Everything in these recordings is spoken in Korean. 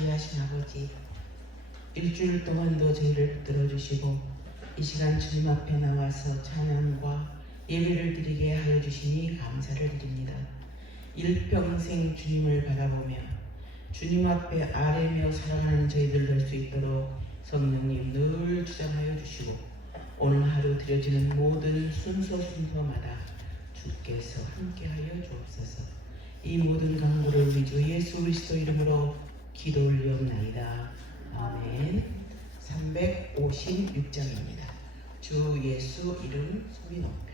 자비하신 아버지, 일주일 동안도 저희를 붙들어 주시고 이 시간 주님 앞에 나와서 찬양과 예배를 드리게 하여 주시니 감사를 드립니다. 일평생 주님을 바라보며 주님 앞에 아뢰며 살아가는 저희들 될 수 있도록 성령님 늘 주장하여 주시고 오늘 하루 드려지는 모든 순서마다 주께서 함께하여 주옵소서. 이 모든 간구를 우리 주 예수 그리스도 이름으로 기도 올리옵나이다. 아멘. 356장입니다. 주 예수 이름 소리 높여.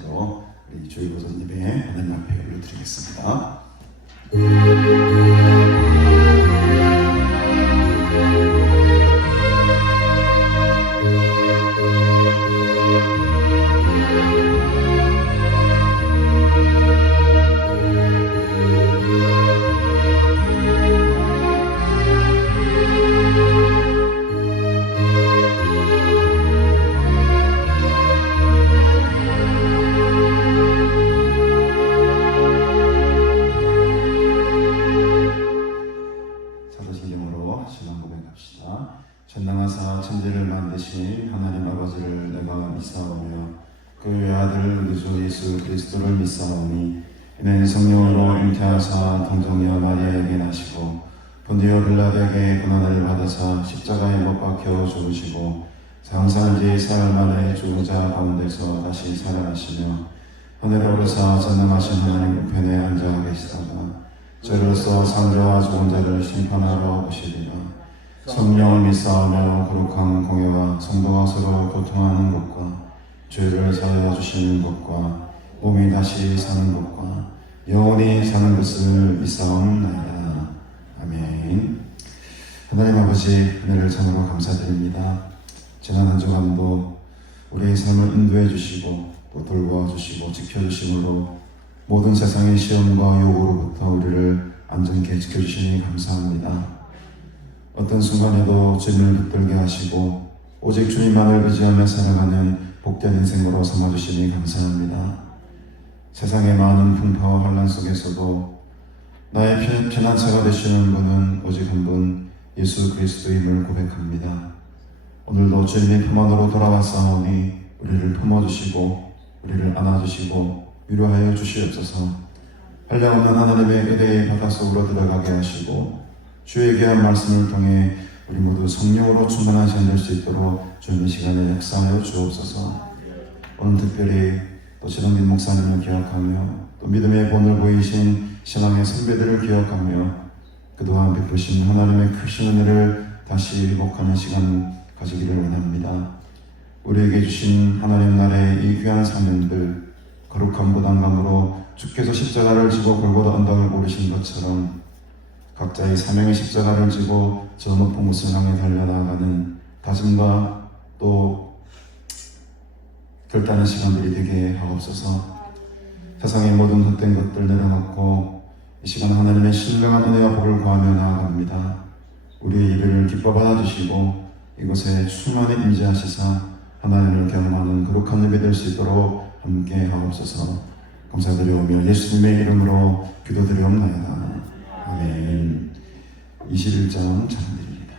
말씀으로 우리 조일보전 예배 하나님 앞에 올려드리겠습니다. 전능하사 천지를 만드신 하나님 아버지를 내가 믿사오며 그 외아들 우리 주 예수 그리스도를 믿사오니 이는 성령으로 잉태하사 동정녀 마리아에게 나시고 본디오 빌라도에게 고난을 받으사 십자가에 못 박혀 죽으시고 장사한 지 사흘 만에 죽은 자 가운데서 다시 살아나시며 하늘에 오르사 전능하신 하나님 우편에 앉아 계시다가 저로서 상자와 죽은 자를 심판하러 오시리라. 성령을 믿사오며 거룩한 공예와 성도가 서로 교통하는 것과 죄를 사하여 주시는 것과 몸이 다시 사는 것과 영원히 사는 것을 믿사옵나이다. 아멘. 하나님 아버지, 은혜를 참으로 감사드립니다. 지난 한 주간도 우리의 삶을 인도해 주시고 또 돌보아 주시고 지켜주심으로 모든 세상의 시험과 요구로부터 우리를 안전케 지켜주시니 감사합니다. 어떤 순간에도 주님을 붙들게 하시고 오직 주님만을 의지하며 살아가는 복된 인생으로 삼아주시니 감사합니다. 세상의 많은 풍파와 환란 속에서도 나의 피난처가 되시는 분은 오직 한 분 예수 그리스도임을 고백합니다. 오늘도 주님의 품 안으로 돌아왔사오니 우리를 품어주시고 우리를 안아주시고 위로하여 주시옵소서. 한량없는 하나님의 은혜의 바닷속으로 들어가게 하시고 주의 귀한 말씀을 통해 우리 모두 성령으로 충만한 시간 될 수 있도록 주님의 시간에 역사하여 주옵소서. 오늘 특별히 또 신앙민 목사님을 기억하며 또 믿음의 본을 보이신 신앙의 선배들을 기억하며 그동안 베푸신 하나님의 크신 은혜를 다시 회복하는 시간 가지기를 원합니다. 우리에게 주신 하나님 나라의 이 귀한 사명들 거룩한 부담감으로 주께서 십자가를 지고 골고다 언덕을 오르신 것처럼 각자의 사명의 십자가를 지고 저 높은 곳을 향해 달려나가는 다짐과 또 결단의 시간들이 되게 하옵소서. 세상의 모든 헛된 것들 내려놓고 이 시간 하나님의 신령한 은혜와 복을 구하며 나아갑니다. 우리의 예배를 기뻐 받아주시고 이곳에 충만히 임재하시사 하나님을 경험하는 거룩한 예배 될 수 있도록 함께 하옵소서. 감사드리오며 예수님의 이름으로 기도드리옵나이다. 아멘. 21장 찬양드립니다.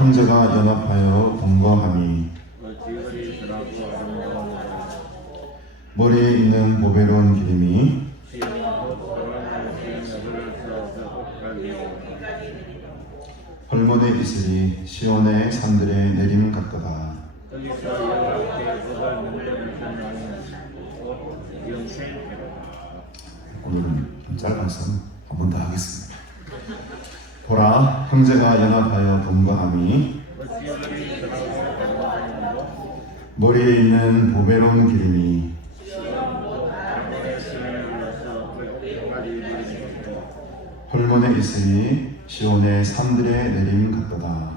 형제가 연합하여 동거함이 머리에 있는 보배로운 기름이 헐몬의 이슬이 시온의 산들에 내림 같도다. 오늘은 좀 짧아서 한 번 더 하겠습니다. 보라, 형제가 연합하여 동거함이 머리에 있는 보배로운 기름이 헐몬의 이슬이 시온의 산들에 내림 같도다.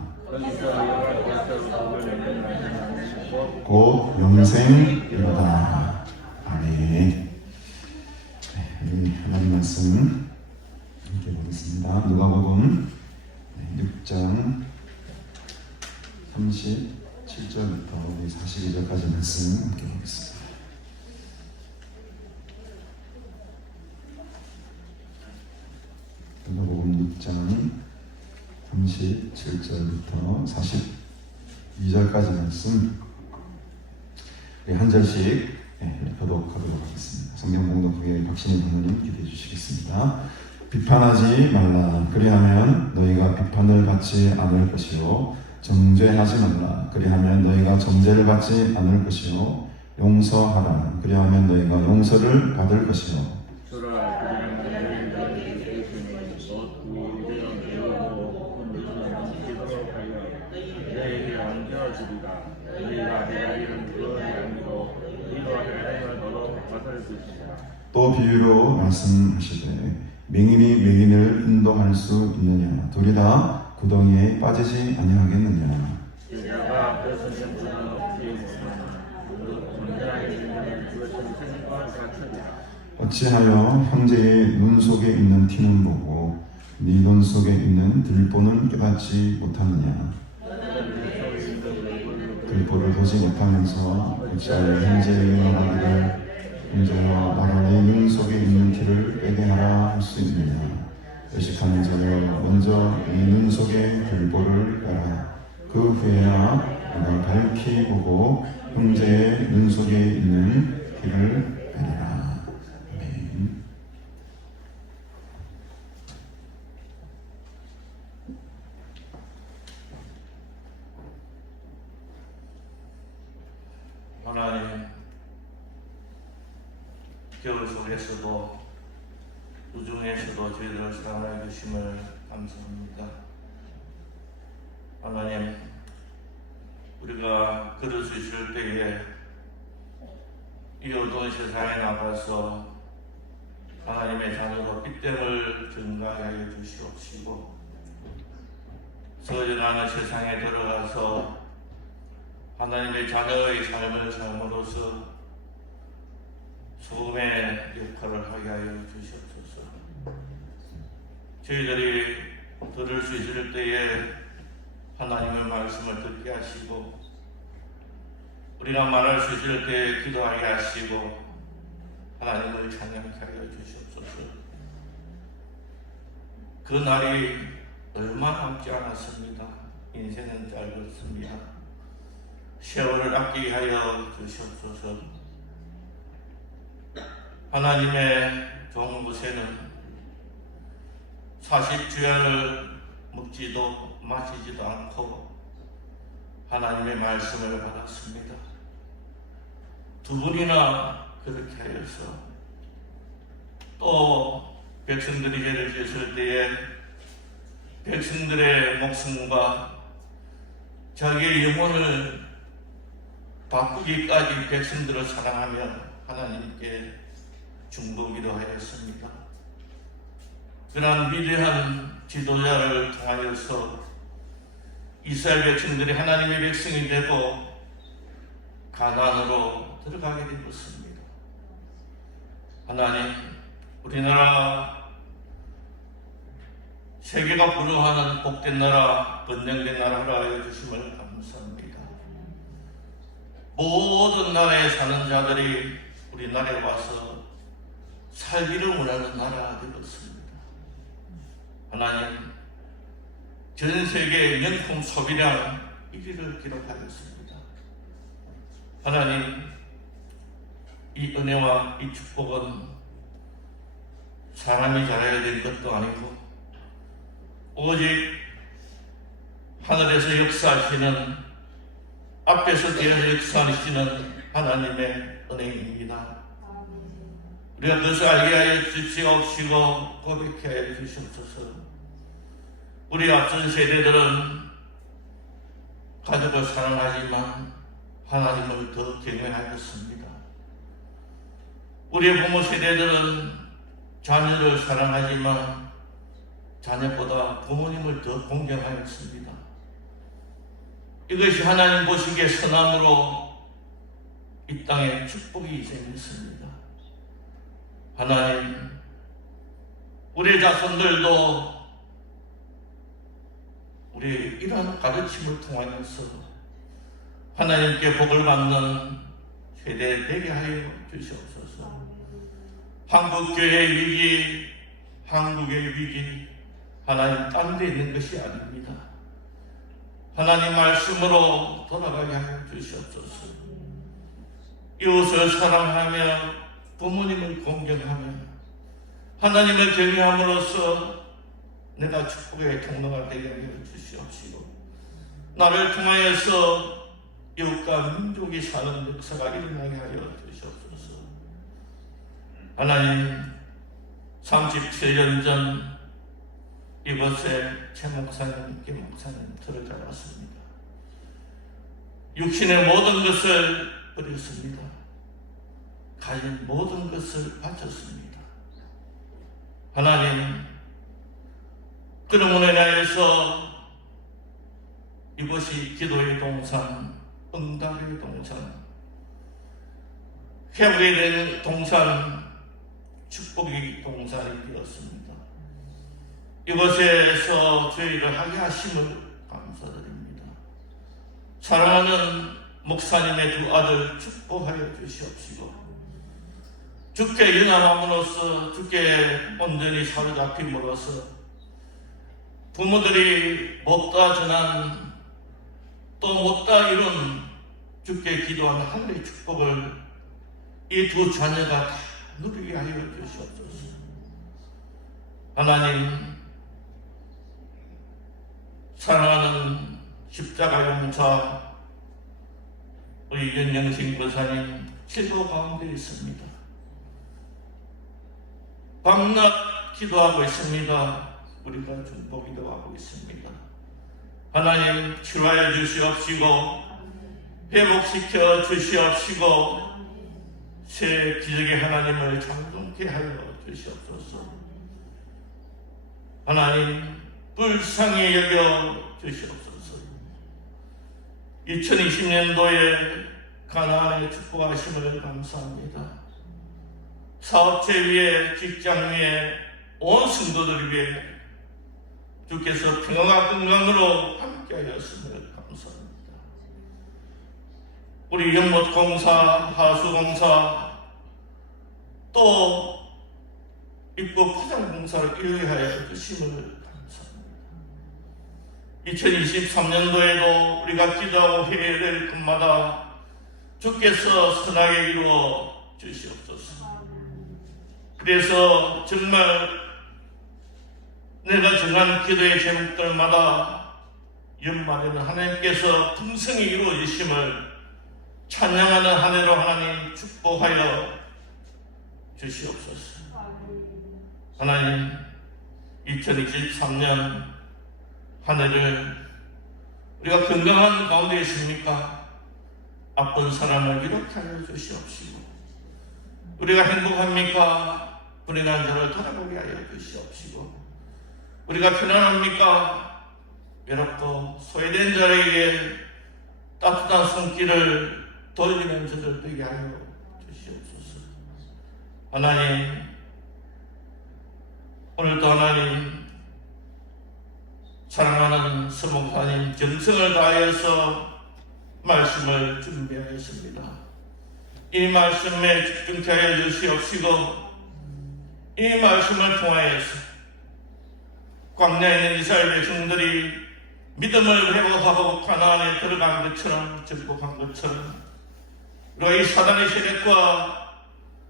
곧 영생이로다. 아멘. 하나님 말씀 함께 보겠습니다. 누가복음 6장 37절부터 42절까지 말씀 함께 보겠습니다. 누가복음 6장 37절부터 42절까지 말씀 우리 한 절씩 교독하도록 하겠습니다. 성경 봉독에 박신희 부모님 기대해 주시겠습니다. 비판하지 말라. 그리하면 너희가 비판을 받지 않을 것이요 정죄하지 말라. 그리하면 너희가 정죄를 받지 않을 것이요 용서하라. 그리하면 너희가 용서를 받을 것이요 또 비유로 말씀하시되 맹인이 맹인을 인도할 수 있느냐? 둘이 다 구덩이에 빠지지 아니하겠느냐? 어찌하여 형제의 눈 속에 있는 티는 보고 네 눈 속에 있는 들보는 깨닫지 못하느냐? 들보를 보지 못하면서 어찌하여 형제의 연합하기를 형제여 나로 네 눈 속에 있는 티를 빼게 하라 할 수 있느냐? 의식하는 자여 먼저 네 눈 속에 들보를 빼라. 그 후에야 내가 밝히 보고 형제의 눈 속에 있는 티를 빼리라. 아멘. 하나님, 겨울 속에서도 우중에서도 저희들을 사랑해 주심을 감사합니다. 하나님, 우리가 걸을 수 있을 때에 이 어두운 세상에 나가서 하나님의 자녀로 빛됨을 증가하게 하여 주시옵시고 서져가는 세상에 들어가서 하나님의 자녀의 삶을 삶으로써 소금의 역할을 하게 하여 주시옵소서. 저희들이 들을 수 있을 때에 하나님의 말씀을 듣게 하시고 우리가 말할 수 있을 때에 기도하게 하시고 하나님을 찬양하게 하여 주시옵소서. 그 날이 얼마 남지 않았습니다. 인생은 짧았습니다. 세월을 아끼게 하여 주시옵소서. 하나님의 종곳에는 40주야를 먹지도 마시지도 않고 하나님의 말씀을 받았습니다. 두 분이나 그렇게 하여서 또 백성들이 죄를 지었을 때에 백성들의 목숨과 자기의 영혼을 바꾸기까지 백성들을 사랑하며 하나님께 중보기도 하였습니다. 그러한 위대한 지도자를 통하여서 이스라엘 백성들이 하나님의 백성이 되고 가나안으로 들어가게 되었습니다. 하나님, 우리나라 세계가 부러워하는 복된 나라, 번영된 나라로 하여 주심을 감사합니다. 모든 나라에 사는 자들이 우리나라에 와서 살기를 원하는 나라가 되었습니다. 하나님, 전 세계 명품 소비량 1위를 기록하였습니다. 하나님, 이 은혜와 이 축복은 사람이 잘해야 될 것도 아니고 오직 하늘에서 역사하시는, 앞에서 뒤에서 역사하시는 하나님의 은혜입니다. 우리가 그것을 알게 하여 주시옵시고 고백해 하여 주시옵소서. 우리 앞선 세대들은 가족을 사랑하지만 하나님을 더 경외하였습니다. 우리의 부모 세대들은 자녀를 사랑하지만 자녀보다 부모님을 더 공경하였습니다. 이것이 하나님 보시기에 선함으로 이 땅에 축복이 생겼습니다. 하나님, 우리 자손들도 우리 이러한 가르침을 통하여서 하나님께 복을 받는 세대 되게 하여 주시옵소서. 한국교회의 위기, 한국의 위기, 하나님 딴 데 있는 것이 아닙니다. 하나님 말씀으로 돌아가게 하여 주시옵소서. 이웃을 사랑하며 부모님을 공경하며 하나님을 경외함으로써 내가 축복의 통로가 되게 하여 주시옵시고, 나를 통하여서 이웃과 민족이 사는 역사가 일어나게 하여 주시옵소서. 하나님, 37년 전 이곳에 최 목사님, 김 목사님 들어잡았습니다. 육신의 모든 것을 버렸습니다. 가진 모든 것을 바쳤습니다. 하나님, 그러므로 인하여서 이곳이 기도의 동산, 응답의 동산, 회복이 된 동산, 축복의 동산이 되었습니다. 이곳에서 저희를 하게 하심을 감사드립니다. 사랑하는 목사님의 두 아들 축복하여 주시옵시고, 주께 연합함으로써 주께 온전히 사로잡힘으로써 부모들이 못다 전한 또 못다 이룬 주께 기도하는 하늘의 축복을 이 두 자녀가 다 누리게 하여 주시옵소서. 하나님, 사랑하는 십자가 용사 우리 윤영신 권사님 기도 가운데 있습니다. 밤낮 기도하고 있습니다. 우리가 중보 기도하고 있습니다. 하나님, 치료하여 주시옵시고 회복시켜 주시옵시고 새 기적의 하나님을 장동케 하여 주시옵소서. 하나님, 불쌍히 여겨 주시옵소서. 2020년도에 가나안의 축복하심을 감사합니다. 사업체 위에, 직장 위에, 온 성도들 위에 주께서 평화와 건강으로 함께하였음을 감사합니다. 우리 연못공사, 하수공사, 또 입구 포장공사를 이해하여 주심을 감사합니다. 2023년도에도 우리가 기도하고 해야 될 것마다 주께서 선하게 이루어 주시옵소서. 그래서 정말 내가 정한 기도의 제목들마다 연말에는 하나님께서 풍성히 이루어지심을 찬양하는 한 해로 하나님 축복하여 주시옵소서. 하나님, 2023년 한 해를 우리가 건강한 가운데 있습니까? 아픈 사람을 이렇게 하여 주시옵시고, 우리가 행복합니까? 불행한 자를 돌아보게 하여 주시옵시고, 우리가 편안합니까? 외롭고 소외된 자에게 따뜻한 손길을 돌리는 저들 되게 하여 주시옵소서. 하나님, 오늘도 하나님 사랑하는 서목사님 정성을 다하여서 말씀을 준비하였습니다. 이 말씀에 집중케 하여 주시옵시고, 이 말씀을 통하여서 광야에 있는 이스라엘 백성들이 믿음을 회복하고 가나안에 들어간 것처럼 정복한 것처럼 우리가 이 사단의 세력과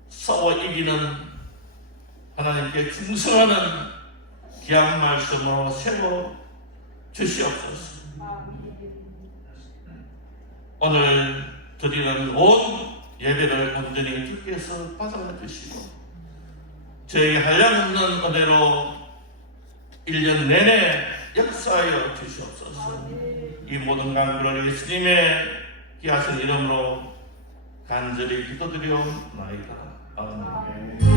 싸워 이기는 하나님께 충성하는 귀한 말씀으로 세워 주시옵소서. 오늘 드리는 온 예배를 온전히 주께서 받아주시고 저에게 한량없는 은혜로 1년 내내 역사하여 주시옵소서. 이 모든 간구를 예수님의 귀하신 이름으로 간절히 기도드리옵나이다. 아멘.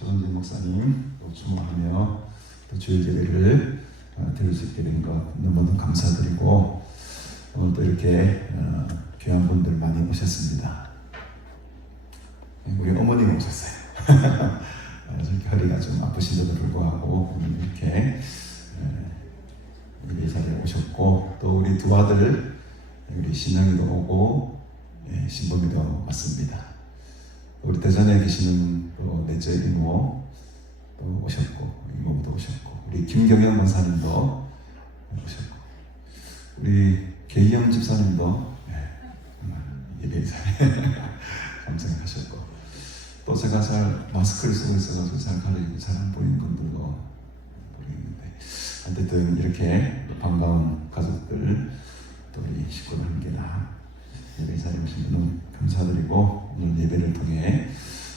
조은진 목사님 또 추모하며 또 주일 예배를 드릴 수 있게 된 것 너무너무 감사드리고 오늘 또 이렇게 귀한 분들 많이 오셨습니다. 우리 어머니가 오셨어요. 저렇게 허리가 좀 아프신데도 불구하고 오늘 이렇게 우리 이 자리에 오셨고 또 우리 두 아들 우리 신영이도 오고 신범이도 왔습니다. 우리 대전에 계시는 또 넷째 이모 또 오셨고 이모부도 오셨고 우리 김경영 권사님도 오셨고 우리 계희영 집사님도 예배 자리에 감상하셨고 또 제가 잘 마스크를 쓰고 있어가지고 잘 가리고 잘 안 보이는 분들도 보이는데 어쨌든 이렇게 반가운 가족들 또 우리 식구들 함께 다 예배 자리에 오신 분은 감사드리고 오늘 예배를 통해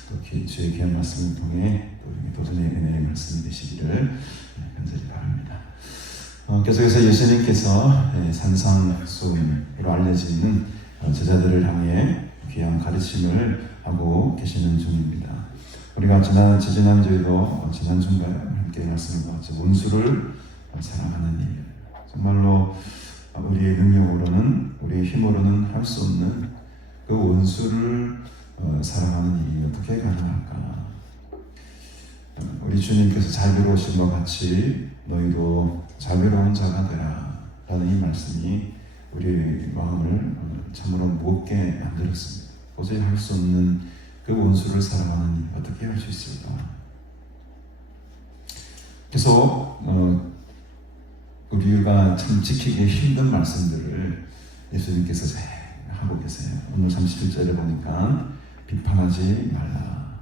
또 주의 귀한 말씀을 통해 또 우리 도전의 은혜의 말씀이 되시기를 간절히 바랍니다. 계속해서 예수님께서 산상수훈으로 알려지는 제자들을 향해 귀한 가르침을 하고 계시는 중입니다. 우리가 지난주에도 지난주인가요? 함께 말씀을 보았죠. 원수를 사랑하는 일. 정말로 우리의 능력으로는 우리의 힘으로는 할 수 없는 그 원수를 사랑하는 일이 어떻게 가능할까? 우리 주님께서 자비로우신 것 같이 너희도 자비로운 자가 되라 라는 이 말씀이 우리 마음을 참으로 무겁게 만들었습니다. 도저히 할 수 없는 그 원수를 사랑하는 일 어떻게 할 수 있을까? 계속 우리가 참 지키기 힘든 말씀들을 예수님께서 하고 계세요. 오늘 31절에 보니까 비판하지 말라.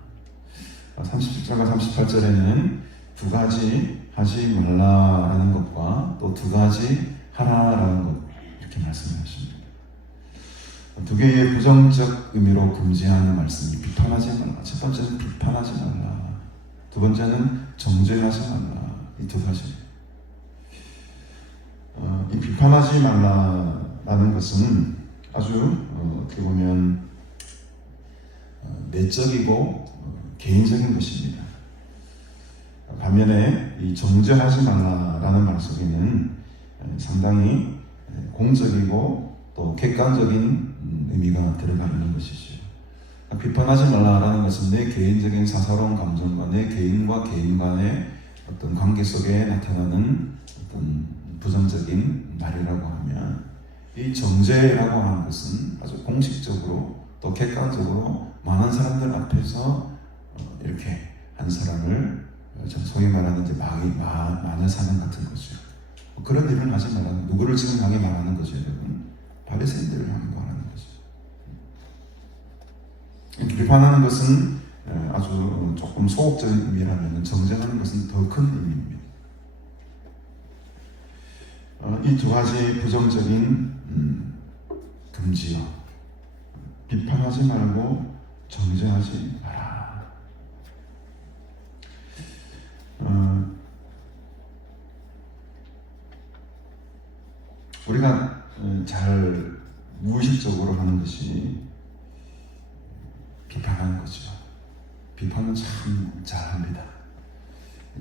37절과 38절에는 두 가지 하지 말라라는 것과 또 두 가지 하라라는 것 이렇게 말씀하십니다. 두 개의 부정적 의미로 금지하는 말씀이 비판하지 말라. 첫 번째는 비판하지 말라. 두 번째는 정죄하지 말라. 이 두 가지. 이 비판하지 말라라는 것은 아주 어떻게 보면 내적이고 개인적인 것입니다. 반면에 이 정죄하지 말라라는 말 속에는 상당히 공적이고 또 객관적인 의미가 들어가 있는 것이죠. 비판하지 말라라는 것은 내 개인적인 사사로운 감정과 내 개인과 개인 간의 어떤 관계 속에 나타나는 어떤 부정적인 말이라고 하면 이 정죄라고 하는 것은 아주 공식적으로 또 객관적으로 많은 사람들 앞에서 이렇게 한 사람을 소위 말하는 이제 마녀 사냥 같은 거죠. 그런 일을 하지 말라는 누구를 지금 향해 말하는 거죠, 여러분? 바리새인들을 향해 말하는 거죠. 비판하는 것은 아주 조금 소극적인 의미라면 정죄하는 것은 더 큰 의미입니다. 이 두 가지 부정적인 금지어 비판하지 말고 정죄하지 마라. 우리가 잘 무의식적으로 하는 것이 비판하는 거죠. 비판은 참 잘합니다.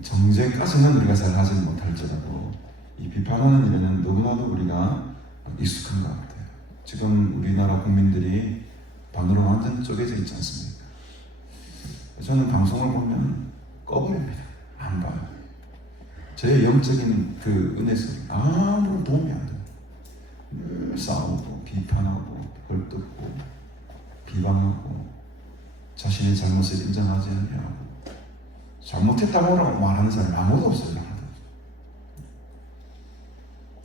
정죄까지는 우리가 잘 하지 못할지라도 이 비판하는 일에는 너무나도 우리가 익숙한 것 같아요. 지금 우리나라 국민들이 반으로 완전 쪼개져 있지 않습니까? 저는 방송을 보면 꺼버립니다. 안 봐요. 제 영적인 그 은혜성이 아무런 도움이 안 돼요. 늘 싸우고 비판하고 헐뜯고 비방하고 자신의 잘못을 인정하지 않냐고 잘못했다고 말하는 사람이 아무도 없어요. 하나도.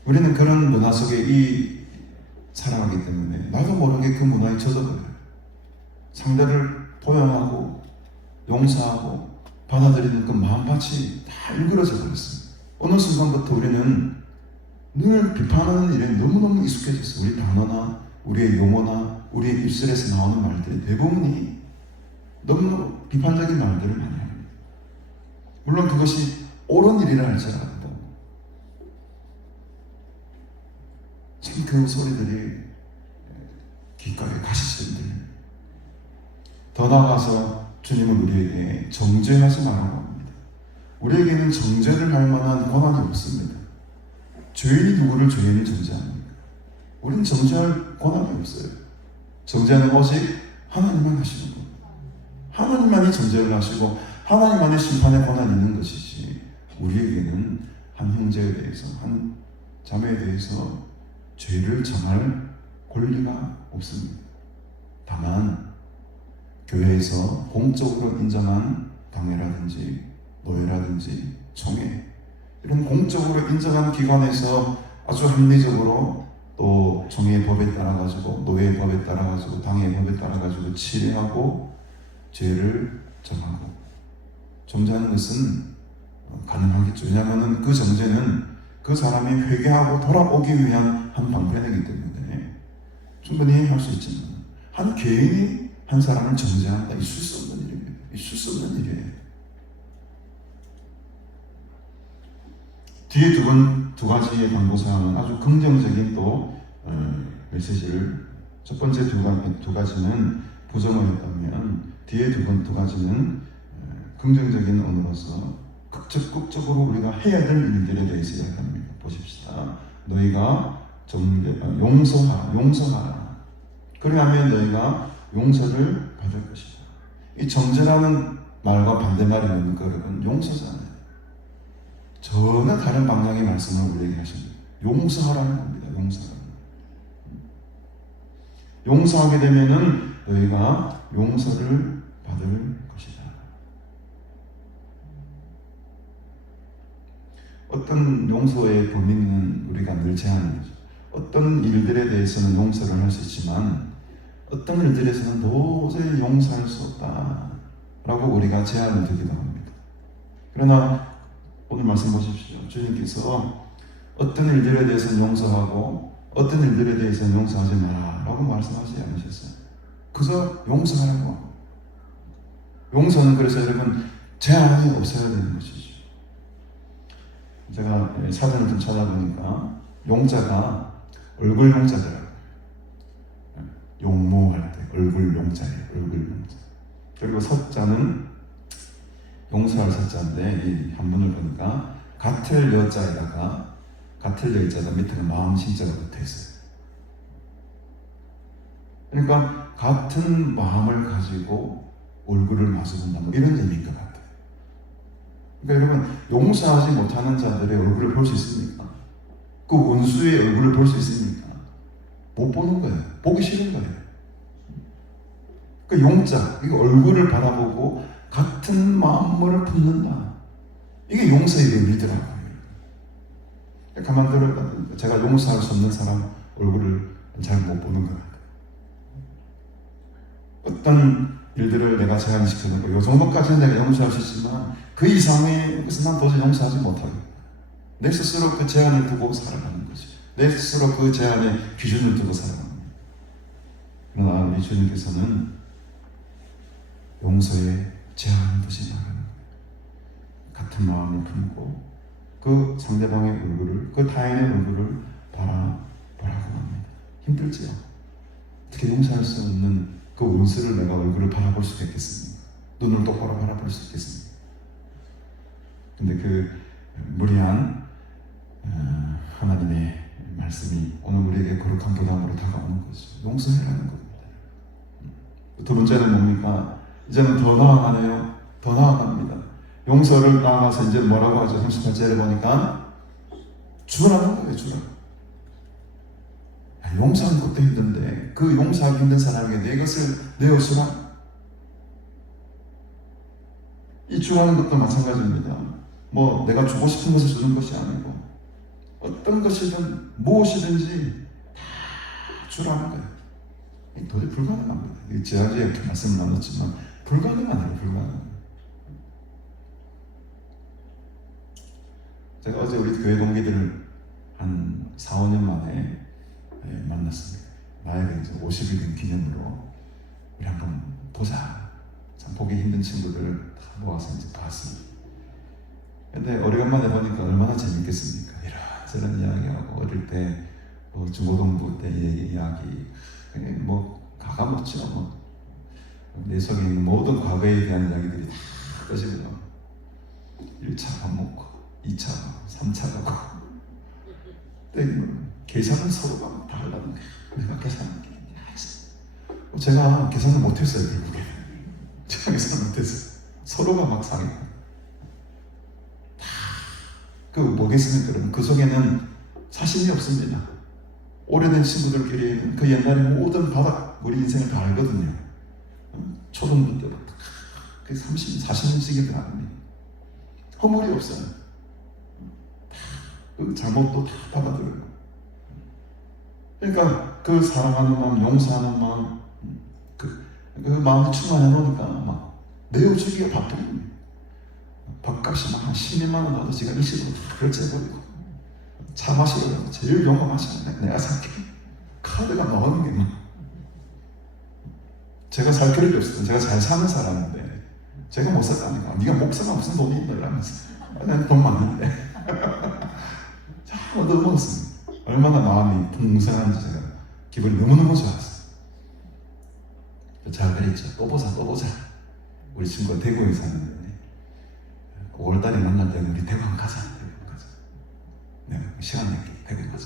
우리는 그런 문화 속에 살아가기 때문에 나도 모르게 그 문화에 젖어버려요. 상대를 포용하고 용서하고 받아들이는 그 마음밭이 다 일그러져 버렸어요. 어느 순간부터 우리는 늘 비판하는 일에 너무너무 익숙해졌어요. 우리 단어나 우리의 용어나 우리의 입술에서 나오는 말들이 대부분이 너무 비판적인 말들을 많이 합니다. 물론 그것이 옳은 일이라 할지라도 참 그 소리들이 귓가에 가시처럼 들립니다. 더 나아가서 주님은 우리에게 정죄하지 말라고 합니다. 우리에게는 정죄를 할 만한 권한이 없습니다. 죄인이 누구를 죄인을 정죄합니까? 우리는 정죄할 권한이 없어요. 정죄는 오직 하나님만 하시는 겁니다. 하나님만이 정죄를 하시고 하나님만의 심판의 권한이 있는 것이지 우리에게는 한 형제에 대해서 한 자매에 대해서 죄를 정할 권리가 없습니다. 다만 교회에서 공적으로 인정한 당회라든지 노회라든지 총회 이런 공적으로 인정한 기관에서 아주 합리적으로 또 총회의 법에 따라 가지고 노회의 법에 따라 가지고 당회의 법에 따라 가지고 치례하고 죄를 정하고 정죄하는 것은 가능하겠죠. 왜냐하면 그 정죄는 그 사람이 회개하고 돌아오기 위한 한 방편이기 때문에 충분히 할 수 있지만 한 개인이 한 사람을 정죄한다. 있을 수 없는 일입니다. 있을 수 없는 일이에요. 뒤에 두 가지의 광고사항은 아주 긍정적인 또 메시지를 첫 번째 두 가지는 부정어였다면 뒤에 두 가지는 긍정적인 언어로서 적극적으로 우리가 해야 될 일들에 대해서 이야기합니다. 보십시다. 너희가 용서하라. 그래야만 너희가 용서를 받을 것이다. 이 정죄라는 말과 반대말이 뭡니까? 여러분, 용서잖아요. 전혀 다른 방향의 말씀을 우리에게 하십니다. 용서하라는 겁니다. 용서하게 되면은 너희가 용서를 받을 것이다. 어떤 용서의 범위는 우리가 늘 제한하죠. 어떤 일들에 대해서는 용서를 할 수 있지만 어떤 일들에서는 도저히 용서할 수 없다라고 우리가 제한을 두기도 합니다. 그러나 오늘 말씀 보십시오. 주님께서 어떤 일들에 대해서는 용서하고 어떤 일들에 대해서는 용서하지 마라 라고 말씀하지 않으셨어요. 그저 용서하라고 하고 용서는 그래서 여러분 제한이 없어야 되는 것이죠. 제가 사전을 좀 찾아보니까 용자가 얼굴 용자더라고요. 용모할 때 얼굴 용자예요. 얼굴 용자. 그리고 서자는 용서할 서자인데 이 한문을 보니까 같을 여자에다가 같을 여자에다 밑에는 마음 신자가 붙어 있어요. 그러니까 같은 마음을 가지고 얼굴을 마주본다 뭐 이런 의미인 것 같아요. 그러니까 여러분 용서하지 못하는 자들의 얼굴을 볼 수 있습니까? 그 원수의 얼굴을 볼 수 있습니까? 못 보는 거예요. 보기 싫은 거예요. 그 용자, 이거 얼굴을 바라보고 같은 마음을 품는다. 이게 용서의 의미더라고요. 가만 들어 제가 용서할 수 없는 사람 얼굴을 잘 못 보는 것 같아요. 어떤 일들을 내가 제한시켜놓고 요 정도까지는 내가 용서할 수 있지만 그 이상의 것은 난 도저히 용서하지 못하겠다. 내 스스로 그 제한을 두고 살아가는 거죠. 내 스스로 그 제한의 기준을 두고 살아가는 거예요. 그러나 우리 주님께서는 용서에 제한을 두지 말라는 거예요. 같은 마음을 품고 그 상대방의 얼굴을, 그 타인의 얼굴을 바라보라고 합니다. 힘들지요? 어떻게 용서할 수 없는 그 원수를 내가 얼굴을 바라볼 수가 있겠습니까? 눈을 똑바로 바라볼 수 있겠습니까? 근데 그 무리한 하나님의 말씀이 오늘 우리에게 거룩한 부담으로 다가오는 거죠. 용서해라는 겁니다. 두 번째는 뭡니까? 이제는 더 나아가네요. 더 나아갑니다. 용서를 나가서 이제 뭐라고 하죠? 38절에 보니까 주라는 거예요. 주라. 용서하는 것도 힘든데 그 용서하기 힘든 사람에게 내 것을 내어주라. 이 주라는 것도 마찬가지입니다. 뭐 내가 주고 싶은 것을 주는 것이 아니고 어떤 것이든 무엇이든지 다 주라는 거예요. 도저히 불가능합니다. 지난주에 이렇게 말씀을 나눴지만 불가능하네요. 불가능. 제가 어제 우리 교회 동기들을 한 4, 5년 만에 만났습니다. 나이가 이제 50이 된 기념으로 우리 한번 보자. 참 보기 힘든 친구들을 다 모아서 이제 봤습니다. 근데 오래간만에 보니까 얼마나 재밌겠습니까? 이런저런 이야기하고 어릴 때 중고등부 때의 이야기 뭐 가감없죠. 뭐 내 속에 있는 모든 과거에 대한 이야기들이 다 꺼지고요. 1차 밥 먹고 2차 가고 3차 가고 때리면 계산은 서로가 다르다는 거예요. 내가 계산한 게 제가 계산을 못했어요. 결국에 제가 계산을 못했어요. 서로가 막 상했고 그 뭐겠습니까? 여러분 그 속에는 사심이 없습니다. 오래된 친구들끼리 그 옛날에 모든 바닥 우리 인생을 다 알거든요. 초등부 때부터 30, 40년씩이 아닙니다. 허물이 없어요. 그 잘못도 다 받아들여요. 그러니까 그 사랑하는 마음, 용서하는 마음, 그 마음이 충만해 놓으니까 막 내어주기가 바쁩니다. 밥값이 막 한 12만 원 나도 지가 일시로 다 결제해버리고 차 마시려고 제일 용어 마시면 내가 살게. 카드가 나오는 게 막 제가 살 필요가 없어요. 제가 잘 사는 사람인데 제가 못 살까니까 네가 목사가 무슨 돈이 있나 이러면서 난 돈 많은데 잘 얻어먹었습니다. 얼마나 마음이 풍성한지 제가 기분이 너무너무 좋았어요. 제가 그랬죠. 또 보자 또 보자. 우리 친구가 대구에 사는데 5월달에 만날 때는 우리 대구 가자. 대구 가자. 내가 시간 낼게. 대구 가자.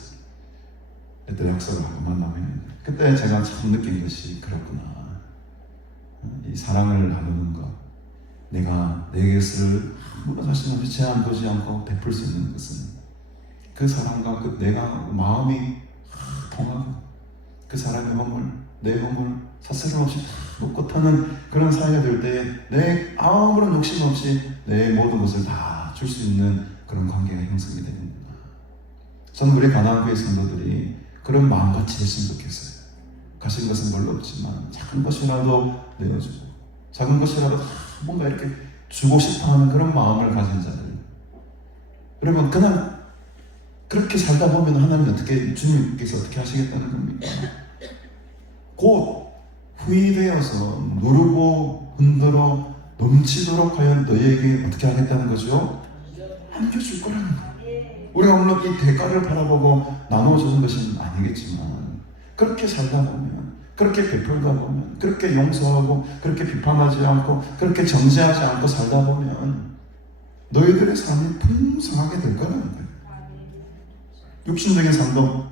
그때 약속을 하고 만나면 그때 제가 참 느낀 것이 그렇구나. 이 사랑을 나누는 것, 내가 내 것을 아무나 자신 없이 제한 두지 않고 베풀 수 있는 것은 그 사람과 그 내가 마음이 통하고 그 사람의 허물, 내 허물 사스럼 없이 놓고 타는 그런 사이가 될 때 내 아무런 욕심 없이 내 모든 것을 다 줄 수 있는 그런 관계가 형성이 됩니다. 저는 우리 가나안교회 성도들이 그런 마음같이 했으면 좋겠어요. 가진 것은 별로 없지만 작은 것이라도 내어주고 작은 것이라도 뭔가 이렇게 주고 싶어하는 그런 마음을 가진 자들. 여러분 그냥 그렇게 살다 보면 하나님 어떻게 주님께서 어떻게 하시겠다는 겁니까? 곧 후회되어서 누르고 흔들어 넘치도록 하여 너희에게 어떻게 하겠다는 거죠? 안겨줄 거라는 거예요. 우리가 물론 이 대가를 바라보고 나눠주는 것은 아니겠지만 그렇게 살다 보면 그렇게 베풀다 보면 그렇게 용서하고 그렇게 비판하지 않고 그렇게 정죄하지 않고 살다 보면 너희들의 삶이 풍성하게 될 거라는 거예요. 육신적인 삶도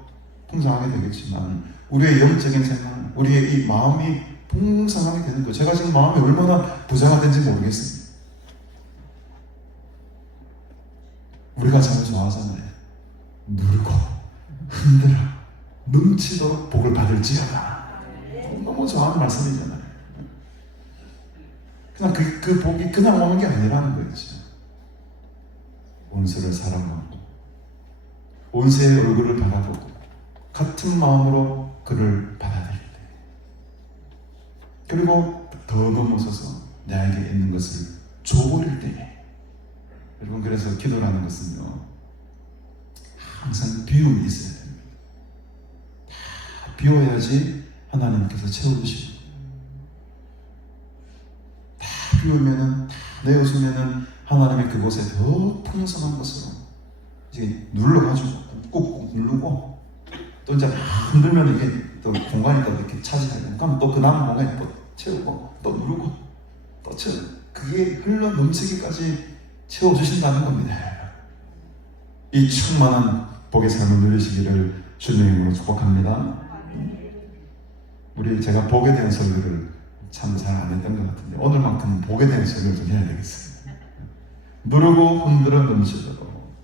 풍성하게 되겠지만 우리의 영적인 생활, 우리의 이 마음이 풍성하게 되는 거예요. 제가 지금 마음이 얼마나 부자가 된지 모르겠습니다. 우리가 참 좋아하잖아요. 누르고 흔들어 넘치도록 복을 받을지어다. 너무 좋아하는 말씀이잖아요. 그냥 그 복이 그냥 오는 게 아니라는 거였죠. 원수를 사랑하고 원수의 얼굴을 바라보고 같은 마음으로 그를 받아들일 때 그리고 더 넘어서서 나에게 있는 것을 줘버릴 때 여러분 그래서 기도라는 것은요 항상 비움이 있어야 됩니다. 다 비워야지 하나님께서 채워주시고 다 비우면은 다 내어주면은 하나님이 그곳에 더 풍성한 것으로 이제 눌러가지고 꾹꾹 누르고 또 이제 흔들면 이게 또 공간이 또 이렇게 차지해야 되고 그럼 또 그 남은 공간에 또 채우고 또 누르고 또 채우고 그게 흘러 넘치기까지 채워주신다는 겁니다. 이 충만한 복의 삶을 누리시기를 주님의 이름으로 축복합니다. 우리 제가 복에 대한 설교를 참 잘 안 했던 것 같은데 오늘만큼 복에 대한 설교를 좀 해야 되겠어요. 누르고 흔들어 넘치도록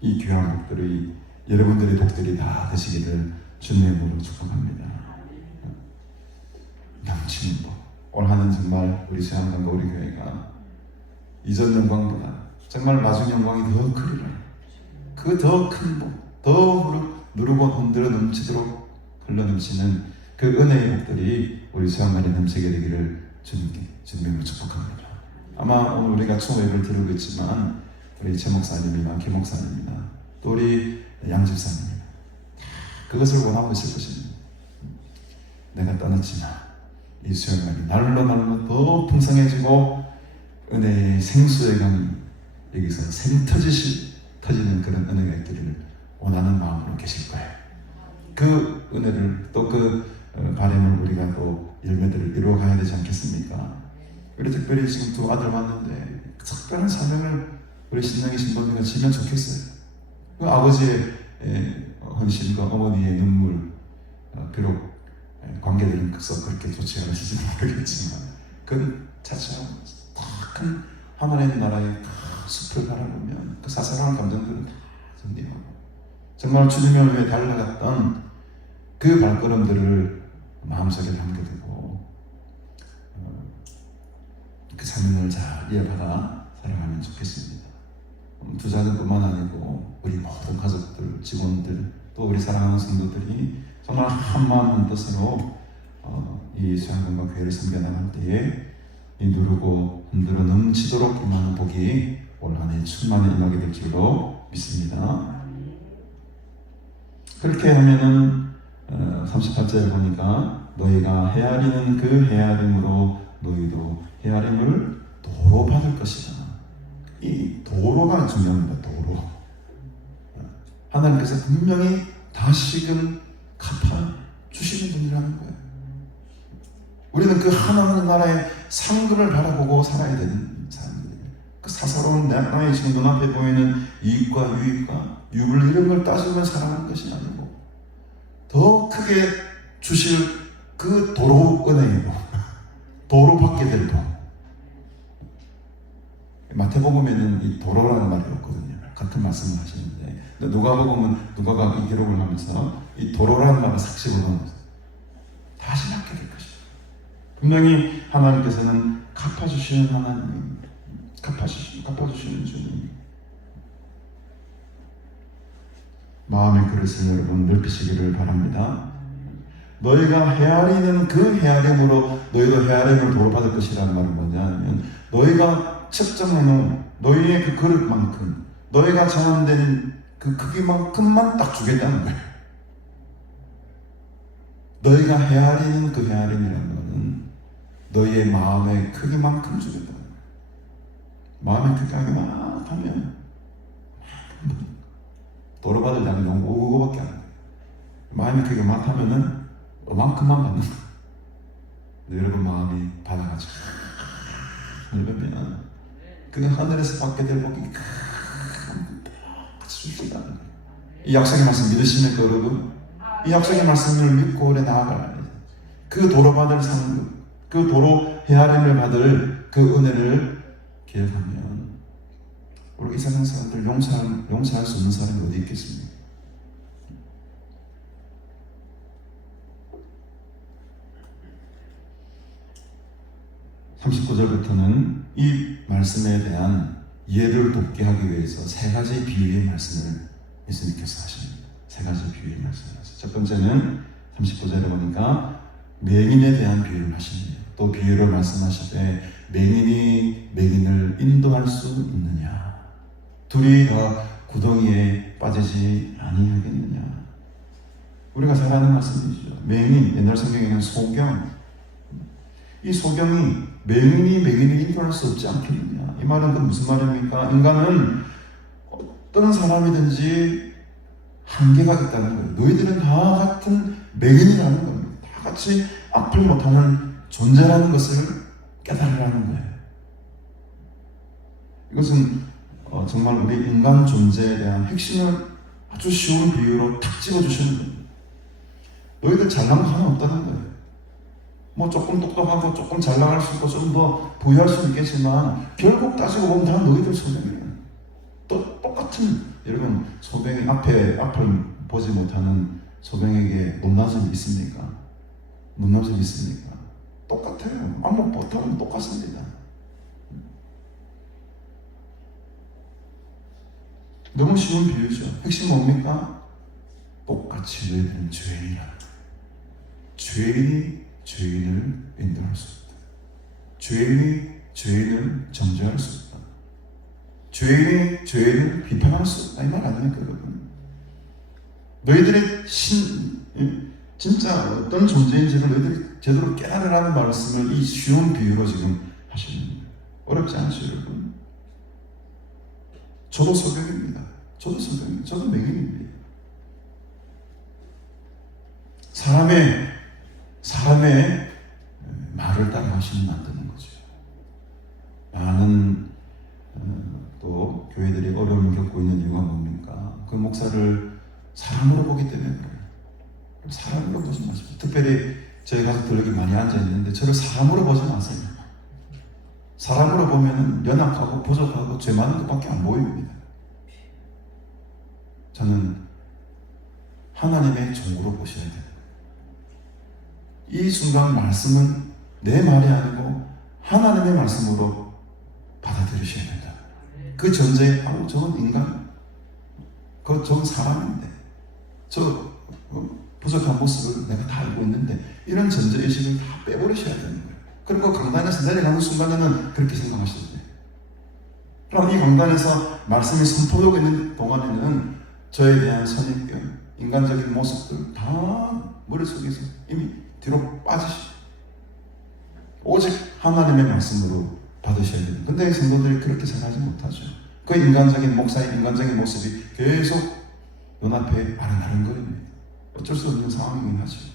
이 귀한 복들이 여러분들의 복들이 다 되시기를 주님의 이름으로 축복합니다. 넘치는 복. 올 한해는 정말 우리 세안강과 우리 교회가 이전 영광보다 정말 나중 영광이 더 크리라. 그 더 큰 복, 더 누르고 흔들어 넘치도록 흘러 넘치는 그 은혜의 복들이 우리 세안강에 넘치게 되기를 주님의 이름으로 축복합니다. 아마 오늘 우리가 초예배를 드리고 있지만 우리 최 목사님이나 김 목사님이나 또 우리 양 집사님이나 그것을 원하고 있을 것입니다. 내가 떠났지만 이 수양강이 날로 더 풍성해지고 은혜의 생수의 강이 여기서 샘 터지는 그런 은혜가 있기를 원하는 마음으로 계실 거예요. 그 은혜를 또 그 바람을 우리가 또 열매들을 이루어가야 되지 않겠습니까? 우리 특별히 지금 두 아들 왔는데 특별한 사명을 우리 신랑이 신부님과 지면 좋겠어요. 그 아버지의 헌신과 어머니의 눈물, 비록 관계들은 그렇게 좋지 않으실지 모르겠지만 그 자체가 더 큰 하나님 나라의 숲을 바라보면 그 사사로운 감정들은 다 정리하고 정말 주님을 위해 달려갔던 그 발걸음들을 마음속에 담게 되고 그 사명을 잘 이어받아 살아가면 좋겠습니다. 부자들뿐만 아니고 우리 모든 가족들, 직원들, 또 우리 사랑하는 성도들이 정말 한마음 한뜻으로 이 수양강과 교회를 섬겨나갈 때에 이 누르고 흔들어 넘치도록 임하는 복이 올 한해 충만히 임하게 될 줄로 믿습니다. 그렇게 하면은 38절에 보니까 너희가 헤아리는 그 헤아림으로 너희도 헤아림을 도로 받을 것이다. 이 도로가 중요합니다. 도로. 하나님께서 분명히 다시금 갚아 주시는 분이라는 거예요. 우리는 그 하나님 나라의 상급을 바라보고 살아야 되는 사람들이에요. 그 사사로운 나의 지금 눈앞에 보이는 이익과 유익과 유불 이런 걸 따지면 살아가는 것이 아니고 더 크게 주실 그 도로 은혜이고 도로 받게 될 복. 마태복음에는 이 도로라는 말이 없거든요. 같은 말씀을 하시는데 누가복음은 누가가 이 기록을 하면서 이 도로라는 말을 삭식을 하면서 다시 낳게 될 것이다. 분명히 하나님께서는 갚아주시는 하나님, 갚아주시는 주님. 마음의 그릇을 여러분 넓히시기를 바랍니다. 너희가 헤아리는 그 헤아림으로 너희도 헤아림을 도로받을 것이라는 말은 뭐냐 하면 너희가 측정해놓은 너희의 그 그릇만큼 너희가 정한된 그 크기만큼만 딱 주겠다는 거예요. 너희가 헤아리는 그 헤아림이라는 것은 너희의 마음의 크기만큼 주겠다는 거예요. 마음의 크기가 이만하면 도로받을 양이 너무 그거밖에 안 돼요. 마음의 크기가 많다면은 그만큼만 받는 거예요. 여러분 마음이 바다가 쫙 넓으면 그 하늘에서 받게 될 복이 같이 주시다는 거예요. 이 약속의 말씀 믿으시는 그 여러분, 이 약속의 말씀을 믿고 오래 나아가야 돼요. 그 도로받을 상급, 그 도로 헤아림을 받을 그 은혜를 기억하면 우리 이 세상 사람들 용서할 수 없는 사람이 어디 있겠습니까? (39절부터는) 이 말씀에 대한 이해를 돕게 하기 위해서 세 가지 비유의 말씀을 예수님께서 하십니다. 세 가지 비유의 말씀을 하세요. 첫 번째는 39절에 보니까 맹인에 대한 비유를 하십니다. 또 비유를 말씀하시되 맹인이 맹인을 인도할 수 있느냐? 둘이 다 구덩이에 빠지지 아니하겠느냐? 우리가 잘 아는 말씀이죠. 맹인, 옛날 성경에는 소경. 이 소경이 맹인이 맹인을 인도할 수 없지 않겠느냐? 이 말은 그 무슨 말입니까? 인간은 어떤 사람이든지 한계가 있다는 거예요. 너희들은 다 같은 맹인이라는 겁니다. 다 같이 앞을 못하는 존재라는 것을 깨달으라는 거예요. 이것은 정말 우리 인간 존재에 대한 핵심을 아주 쉬운 비유로 탁 집어주시는 겁니다. 너희들 잘난 거 하나 없다는 거예요. 뭐 조금 똑똑하고 조금 잘 나갈 수 있고 좀 더 부유할 수 있겠지만 결국 따지고 보면 다 너희들 소명이에요. 또 똑같은 여러분 소병이 앞을 보지 못하는 소병에게 높낮음이 있습니까? 높낮음이 있습니까? 똑같아요. 아무 못하면 똑같습니다. 너무 쉬운 비유죠. 핵심 뭡니까? 똑같이 너희들은 죄인이라. 죄인이 죄인을 인도할 수 없다. 죄인이 죄인을 정죄할 수 없다. 죄인이 죄인을 비판할 수 없다. 이 말 아닙니까, 여러분? 너희들의 진짜 어떤 존재인지를 너희들이 제대로 깨달으라는 말씀을 이 쉬운 비유로 지금 하시는 거예요. 어렵지 않죠, 여러분? 저도 소병입니다. 저도 맹인입니다. 사람의 말을 따라 하시면 안 되는 거죠. 많은 또 교회들이 어려움을 겪고 있는 이유가 뭡니까? 그 목사를 사람으로 보기 때문에 그래요. 사람으로 보지 마십시오. 특별히 저희 가족들 여기 많이 앉아있는데 저를 사람으로 보지 마세요. 사람으로 보면 연약하고 부족하고 죄 많은 것밖에 안 보입니다. 저는 하나님의 종으로 보셔야 돼요. 이 순간 말씀은 내 말이 아니고 하나님의 말씀으로 받아들이셔야 된다. 그 전제에 저는 인간, 저는 사람인데 부족한 모습을 내가 다 알고 있는데 이런 전제의식을 다 빼버리셔야 되는 거예요. 그리고 강단에서 내려가는 순간에는 그렇게 생각하셔야 돼요. 그럼 이 강단에서 말씀이 선포되고 있는 동안에는 저에 대한 선입견, 인간적인 모습들 다 머릿속에서 이미 뒤로 빠지시죠. 오직 하나님의 말씀으로 받으셔야 돼요. 근데 이 성도들이 그렇게 생각하지 못하죠. 그 인간적인 목사의 인간적인 모습이 계속 눈앞에 아른아른거립니다. 어쩔 수 없는 상황이긴 하죠.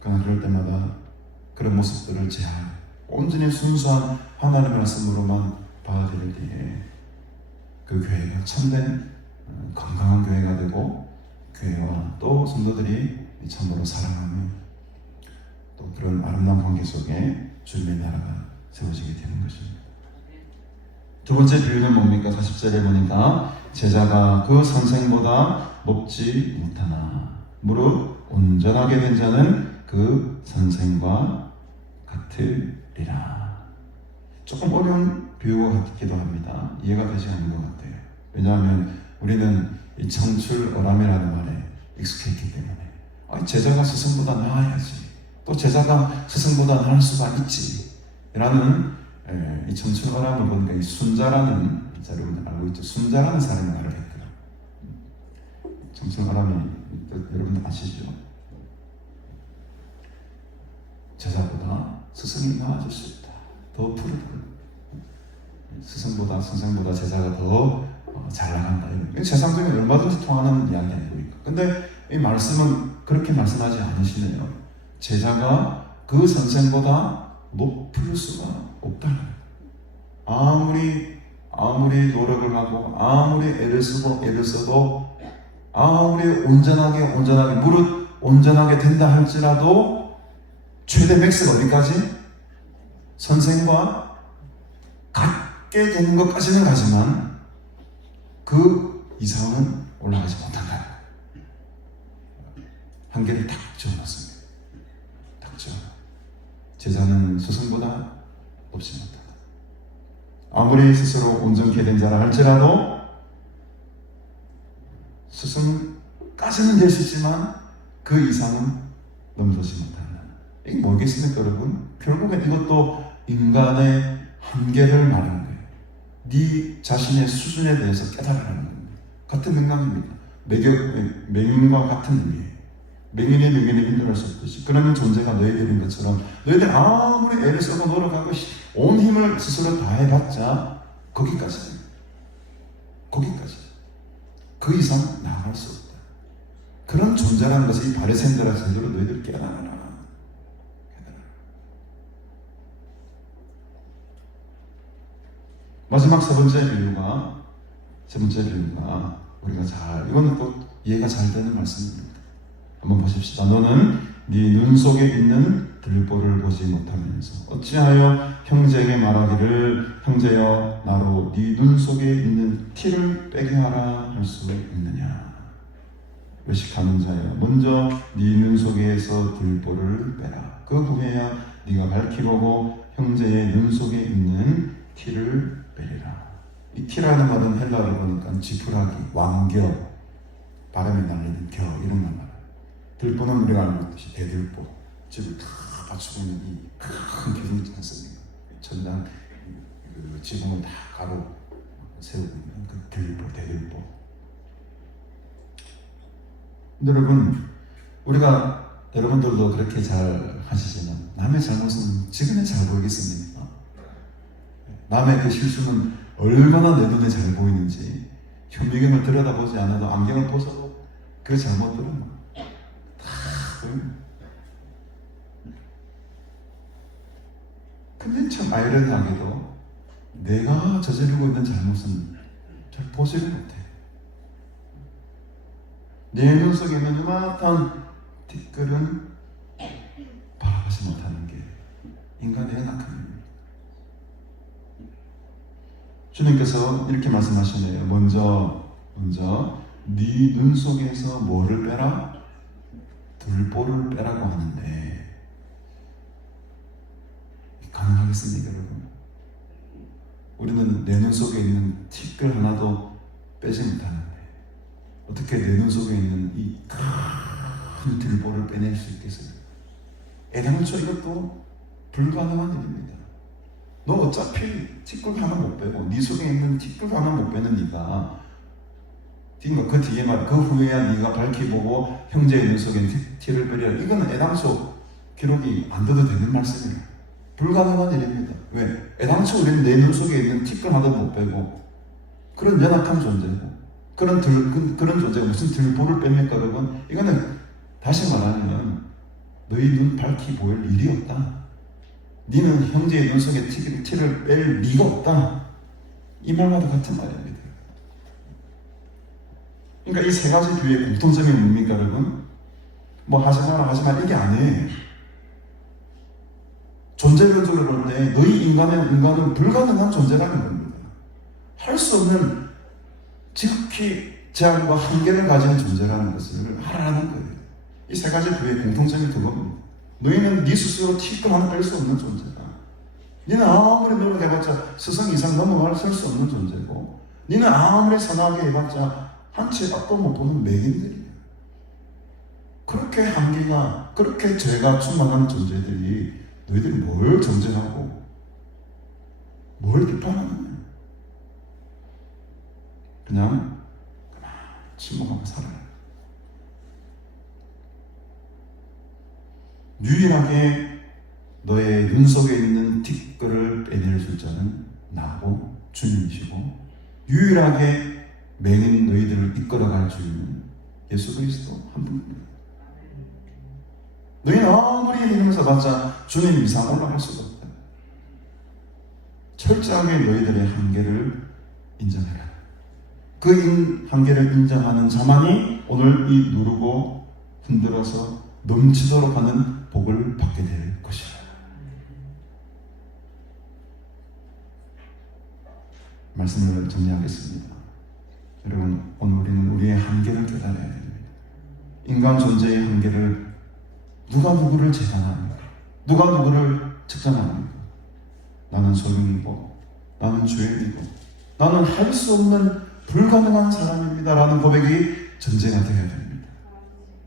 그러나 그럴 때마다 그런 모습들을 제한, 온전히 순수한 하나님의 말씀으로만 받아들일 때에 그 교회가 참된 건강한 교회가 되고 교회와 또 성도들이 참으로 사랑하며 또 그런 아름다운 관계 속에 주님의 나라가 세워지게 되는 것입니다. 두 번째 비유는 뭡니까? 40절에 보니까 제자가 그 선생보다 높지 못하나 무릇 온전하게 된 자는 그 선생과 같으리라. 조금 어려운 비유가 같기도 합니다. 이해가 되지 않는 것 같아요. 왜냐하면 우리는 이 창출어람이라는 말에 익숙했기 때문에 제자가 스승보다 나아야지, 또 제자가 스승보다 나을 수가 있지 라는 이 창출어람을 보니까 이 순자라는 여러분 알고 있죠? 순자라는 사람이 말을 했더라. 창출어람이 여러분 아시죠? 제자보다 스승이 나아질 수 있다. 더 푸르고 스승보다 선생보다 제자가 더 잘 나간다. 이건 세상적인 얼마든지 통하는 이야기 아닙니까? 근데 이 말씀은 그렇게 말씀하지 않으시네요. 제자가 그 선생보다 높을 수가 없다. 아무리 노력을 하고 아무리 애를 써도 아무리 온전하게 무릇 온전하게 된다 할지라도 최대 맥스가 어디까지? 선생과 같게 되는 것까지는 가지만 그 이상은 올라가지 못한다. 한계를 딱 지어놨습니다. 딱 지어. 제자는 스승보다 높지 못하다. 아무리 스스로 온전케 된 자라 할지라도 스승까지는 될 수 있지만 그 이상은 넘보지 못한다. 이게 뭐겠습니까, 여러분? 결국엔 이것도 인간의 한계를 말하는 거예요. 네 자신의 수준에 대해서 깨달으라는 겁니다. 같은 맥락입니다. 맹인과 같은 의미예요. 맹인의 맹인을 인도할 수 없듯이 그런 존재가 너희들인 것처럼 너희들 아무리 애를 써서 노력하고 온 힘을 스스로 다해봤자 거기까지 그 이상 나아갈 수 없다. 그런 존재라는 것을 이 바리새인들아 제대로 너희들 깨달아라. 마지막 세 번째 비유가 우리가 이거는 또 이해가 잘 되는 말씀입니다. 한번 보십시다. 너는 네 눈 속에 있는 들보를 보지 못하면서 어찌하여 형제에게 말하기를 형제여 나로 네 눈 속에 있는 티를 빼게 하라 할 수 있느냐. 외식하는 자여 먼저 네 눈 속에서 들보를 빼라. 그 후에야 네가 밝히 보고 형제의 눈 속에 있는 티를 빼리라. 이 티라는 말은 헬라어로 보니까 지푸라기, 왕겨, 바람에 날리는 겨 이런 말 말이에요. 들보는 우리가 알고 있듯이 대들보, 집을 다 받치고 있는 이 큰 기둥 있지 않습니까? 전당 그 지붕을 다 가로 세우고 있는 그 들보, 대들보. 여러분, 우리가 여러분들도 그렇게 잘 하시지만 남의 잘못은 지금은 잘 보이겠습니까? 남의 그 실수는 얼마나 내 눈에 잘 보이는지 현미경을 들여다보지 않아도 안경을 벗어도 그 잘못들은 다 보입니다. 근데 참 아이러니하게도 내가 저지르고 있는 잘못은 잘 보지를 못해. 내 눈 속에 있는 요만한 티끌은 바라보지 못하는 게 인간의 연약함입니다. 주님께서 이렇게 말씀하시네요. 먼저 네 눈 속에서 뭐를 빼라? 들보를 빼라고 하는데 가능하겠습니까, 여러분? 우리는 내 눈 속에 있는 티끌 하나도 빼지 못하는데 어떻게 내 눈 속에 있는 이 큰 들보를 빼낼 수 있겠어요? 애당초 이것도 불가능한 일입니다. 너 어차피 티끌 하나 못 빼고 네 속에 있는 티끌 하나 못 빼는 네가 그 뒤에 말 그 후에야 네가 밝히 보고 형제의 눈 속에 있는 티를 빼리라. 이건 애당초 기록이 안 돼도 되는 말씀이에요. 불가능한 일입니다. 왜? 애당초 우리는 내 눈 속에 있는 티끌 하나도 못 빼고 그런 연약한 존재고 그런 존재가 무슨 들보를 뺍니까, 여러분? 이거는 다시 말하면 너희 눈 밝히 보일 일이 없다. 너는 형제의 눈 속에 티를 뺄 리가 없다. 이 말과도 같은 말입니다. 그러니까 이 세 가지 비유의 공통점이 뭡니까, 여러분? 뭐 하지 마라 이게 아니에요. 존재론적으로 볼 때 너희 인간은 불가능한 존재라는 겁니다. 할 수 없는 지극히 제한과 한계를 가진 존재라는 것을 알아라는 거예요. 이 세 가지 비유의 공통점이 그겁니다. 너희는 네 스스로 티끌 하나 뺄 수 없는 존재다. 너는 아무리 노력해봤자 스승 이상 넘어갈 수 없는 존재고 너는 아무리 선하게 해봤자 한 채 앞도 못 보는 맥인들이야. 그렇게 한계가 그렇게 죄가 충만한 존재들이 너희들이 뭘 정죄하고 뭘 비판하느냐. 그냥 침묵하고 살아요. 유일하게 너의 눈 속에 있는 티끌을 빼낼 줄 자는 나고 주님이시고 유일하게 맹인 너희들을 이끌어갈 주님은 예수 그리스도 한 분입니다. 너희는 아무리 힘을 써봤자 주님 이상 올라갈 수가 없다. 철저하게 너희들의 한계를 인정해라. 그 한계를 인정하는 자만이 오늘 이 누르고 흔들어서 넘치도록 하는 복을 받게 될 것이다. 말씀을 정리하겠습니다. 여러분, 오늘 우리는 우리의 한계를 깨달아야 됩니다. 인간 존재의 한계를 누가 누구를 재단합니까? 누가 누구를 측정합니까? 나는 소용이고 나는 죄인이고 나는 할 수 없는 불가능한 사람입니다 라는 고백이 전제가 되어야 됩니다.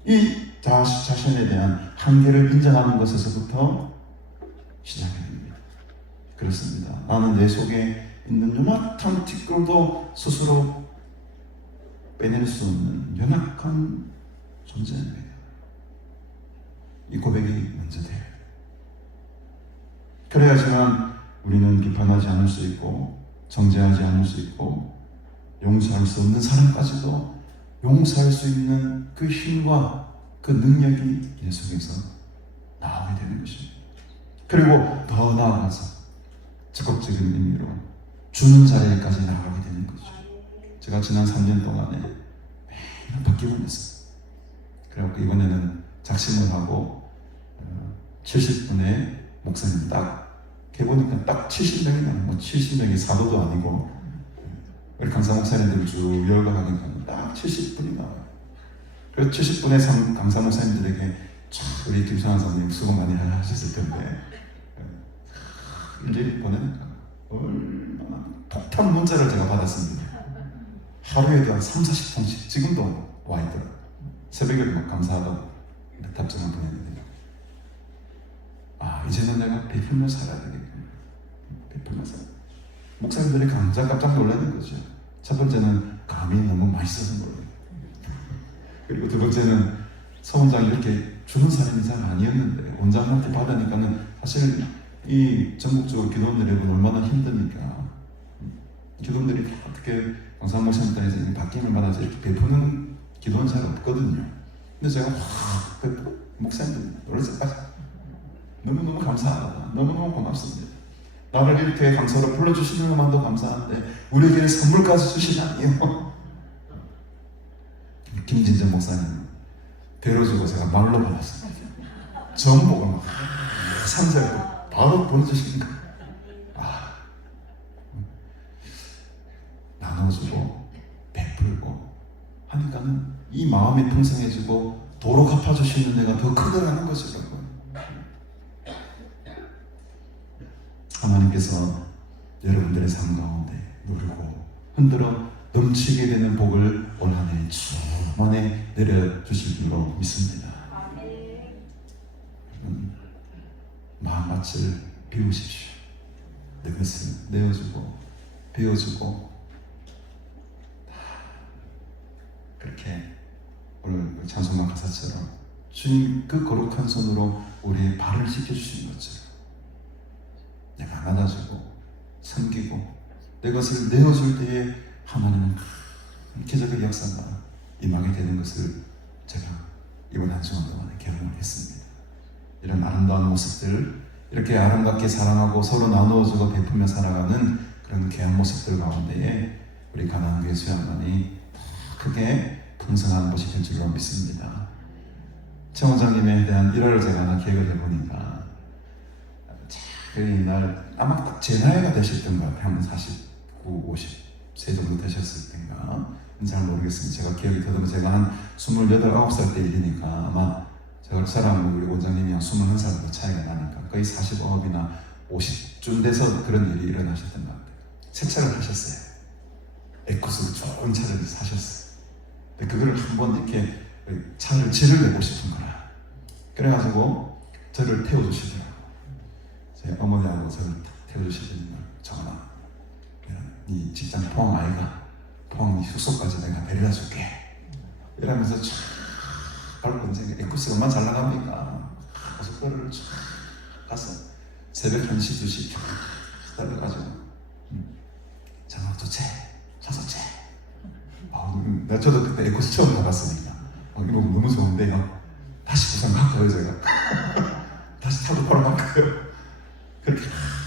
이 자신에 대한 한계를 인정하는 것에서부터 시작이 됩니다. 그렇습니다. 나는 내 속에 있는 요만한 티끌도 스스로 빼낼 수 없는 연약한 존재입니다. 이 고백이 먼저 돼요. 그래야지만 우리는 비판하지 않을 수 있고 정죄하지 않을 수 있고 용서할 수 없는 사람까지도 용서할 수 있는 그 힘과 그 능력이 내 속에서 나오게 되는 것입니다. 그리고 더 나아가서 적극적인 의미로 주는 자리까지 나가게 되는 거죠. 제가 지난 3년 동안에 매일 바뀌고 있어요. 그래서 이번에는 작심을 하고 70분의 목사님 걔 보니까 딱 70명이나 뭐 70명이 사도도 아니고 우리 강사 목사님들 쭉 열거하니까 딱 70분이 나와요. 그래서 70분의 강사 목사님들에게 우리 김성환 선생님 수고 많이 하셨을 텐데 이제 보내니까 얼마나 폭탄 문자를 제가 받았습니다. 하루에도 한 30-40통씩 지금도 와 있더라고요. 새벽에 막 감사하다고 답장을 보냈는데 이제는 내가 베풀며 살아야 되겠구나. 베풀며 살아. 목사님들이 깜짝 놀라는 거죠. 첫 번째는 감이 너무 맛있어서 놀라요. 그리고 두 번째는 서원장이 이렇게 주는 사람이 잘 아니었는데 원장한테 받으니까는 사실 이 전국적으로 기도원들 여러분 얼마나 힘드니까 기도원들이 어떻게 강사 목사님들에서 바뀜을 받아서 이렇게 베푸는 기도원 잘 없거든요. 근데 제가 목사님들 놀랐어요. 너무너무 감사하다. 너무너무 고맙습니다. 나를 이렇게 강사로 불러주시는 것만도 감사한데 우리에게 선물까지 주시다니요. 김진정 목사님 배로 주고 제가 말로 받았습니다. 전복을 막 상자로 바로 보내주시니까 나눠주고 베풀고 하니까는 이 마음이 풍성해지고 도로 갚아주시는 데가 더 크더라는 거죠. 여러분. 하나님께서 여러분들의 삶 가운데 누르고 흔들어 넘치게 되는 복을 올 한 해 주만에 내려주실 줄로 믿습니다. 마음밭을 비우십시오. 내 것을 내어주고 비워주고 그렇게 오늘 찬송가 가사처럼 주님 그 거룩한 손으로 우리의 발을 씻겨주신 것처럼 내가 안아주고 섬기고 내 것을 내어줄 때에 하나님은 기적의 역사가 임하게 되는 것을 제가 이번 한 주간 동안에 경험을 했습니다. 이런 아름다운 모습들, 이렇게 아름답게 사랑하고 서로 나누어주고 베풀며 살아가는 그런 귀한 모습들 가운데에 우리 가나안교회 수양관이 크게 풍성한 곳이 될 줄로 믿습니다. 최 원장님에 대한 일화를 제가 하나 기획을 해보니까 날 아마 딱 제 나이가 되셨던 것 같아요. 한 49, 50세 정도 되셨을 때인가 잘 모르겠습니다. 제가 기억이 더듬어 제가 한 28, 9살 때 일이니까 아마 제가 사람 우리 원장님이 한 21살도 차이가 나니까 거의 49이나 50쯤 돼서 그런 일이 일어나셨던 것 같아요. 새 차를 하셨어요. 에코스 좋은 차를 사셨어요. 근데 그걸 한번 이렇게 차를 질을 내고 싶은 거라. 그래가지고 저를 태워주시더라고요. 제 어머니하고 저를 태워주시더니 정원아, 네 직장 포항 아이가 포항 숙소까지 내가 데려다 줄게. 이러면서 쫙 밟고 이제 에코스가 얼마나 잘 나갑니까? 고속도로를 쫙 가서 새벽 1시, 2시 쫙 달려가지고 정말 좋지? 좋지? 저도 그때 에코스 처음 가봤으니까 이거 너무 좋은데요. 다시 부산 갈까요 제가? 다시 타고 바로 갈까요? 그렇게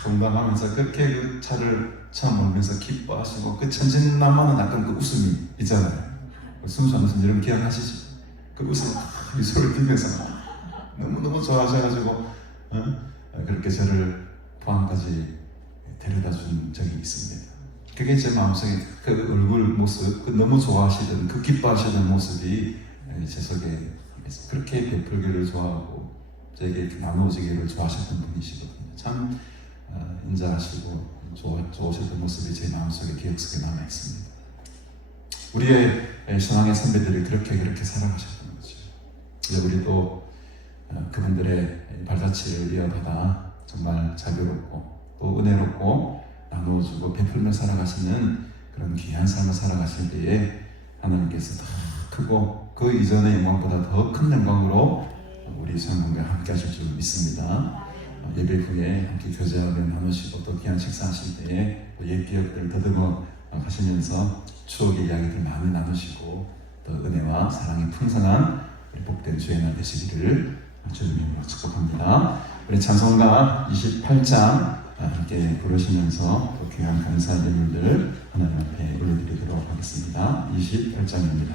공감하면서 그렇게 그 차를 처음 몰면서 기뻐하시고 그 천진난만한 약간 그 웃음이 있잖아요. 순수한 웃음 여러분 기억하시죠? 그 웃음 미소를 띠면서 너무너무 좋아하셔가지고 그렇게 저를 포항까지 데려다 준 적이 있습니다. 그게 제 마음속에 그 얼굴 모습, 그 너무 좋아하시던 그 기뻐하시던 모습이 제 속에 그렇게 베풀기를 좋아하고 저에게 나누어지기를 좋아하셨던 분이시거든요. 참 인자하시고 좋으셨던 모습이 제 마음속에 기억 속에 남아있습니다. 우리의 신앙의 선배들이 그렇게 살아가셨던 거죠. 이제 우리도 그분들의 발자취를 이어받아 정말 자비롭고 또 은혜롭고 나누어주고 베풀며 살아가시는 그런 귀한 삶을 살아가실 때에 하나님께서 더 크고 그 이전의 영광보다 더 큰 영광으로 우리 수양관과 함께 하실 줄 믿습니다. 예배 후에 함께 교제하며 나누시고 또 귀한 식사하실 때에 옛 기억들을 더듬어 가시면서 추억의 이야기들 많이 나누시고 또 은혜와 사랑이 풍성한 복된 주의 날 되시기를 주님의 이름으로 축복합니다. 우리 찬송가 28장 함께 부르시면서 또 귀한 감사 예물들 하나님 앞에 올려드리도록 하겠습니다. 28장입니다.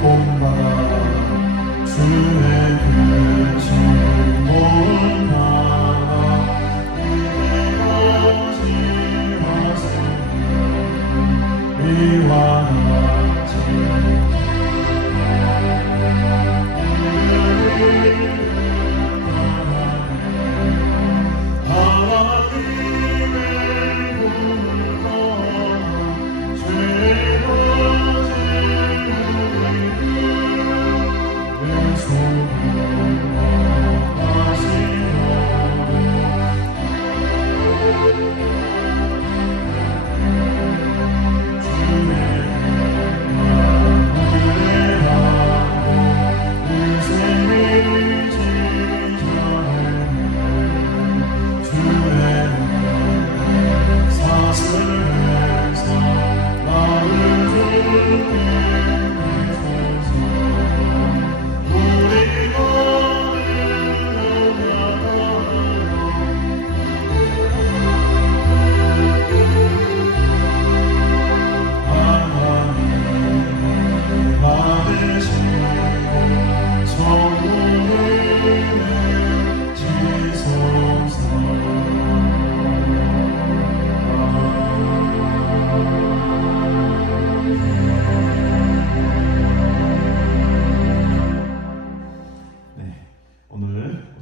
본받아 주의 크신 본받아 이와 같이 하나님의 구원과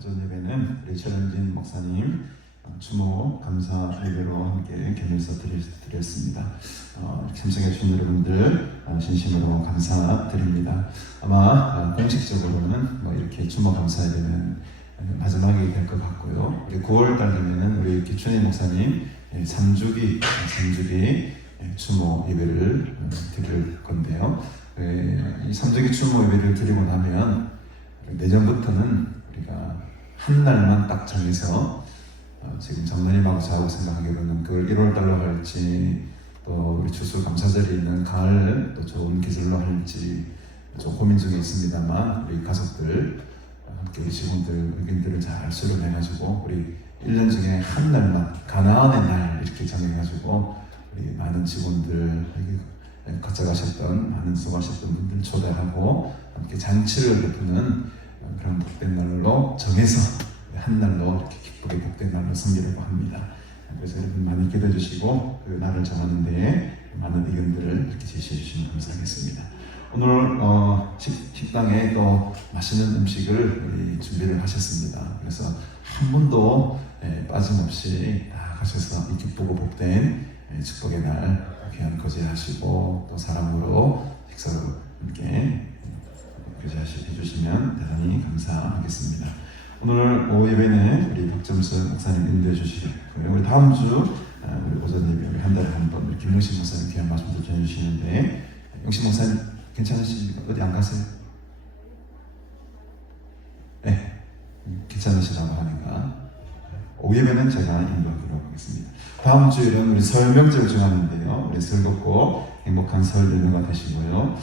죄로 최현진 목사님 추모 감사 예배로 함께 겸해서 드렸습니다. 참석해 주신 여러분들 진심으로 감사드립니다. 아마 공식적으로는 이렇게 추모 감사 예배는 마지막이 될 것 같고요. 우리 9월달 되면은 우리 기춘희 목사님 3주기 추모 예배를 드릴 건데요. 이 3주기 추모 예배를 드리고 나면 내년부터는 우리가 한 날만 딱 정해서 지금 장로님하고 저하고 생각하기로는 그걸 1월달로 할지 또 우리 추수 감사절이 있는 가을 또 좋은 계절로 할지 좀 고민 중에 있습니다만 우리 가족들 함께 우리 직원들 의견들을 잘 수렴해가지고 우리 1년 중에 한 날만 가나안의 날 이렇게 정해가지고 우리 많은 직원들 거쳐가셨던 많은 수고하셨던 분들 초대하고 함께 잔치를 베푸는 그런 복된 날로 정해서 한 날로 이렇게 기쁘게 복된 날로 섬기려고 합니다. 그래서 여러분 많이 기도해 주시고 그 날을 정하는 데에 많은 의견들을 이렇게 제시해 주시면 감사하겠습니다. 오늘 식당에 또 맛있는 음식을 우리 준비를 하셨습니다. 그래서 한 분도 빠짐없이 다 가셔서 이 기쁘고 복된 축복의 날 귀한 거제하시고 또 사랑으로 식사로 함께 교제해 주시면 대단히 감사하겠습니다. 오늘 오후 예배는 우리 박점수 목사님 인도해 주시고요. 우리 다음 주 우리 오전 예배 우리 한 달에 한 번 우리 김용식 목사님 귀한 말씀도 전해주시는데 용식 목사님 괜찮으십니까? 어디 안 가세요? 네, 괜찮으시다고 하니까 오후 예배는 제가 인도하도록 하겠습니다. 다음 주일은 우리 설 명절 정하는데요. 우리 설 걷고 행복한 설 연휴가 되시고요.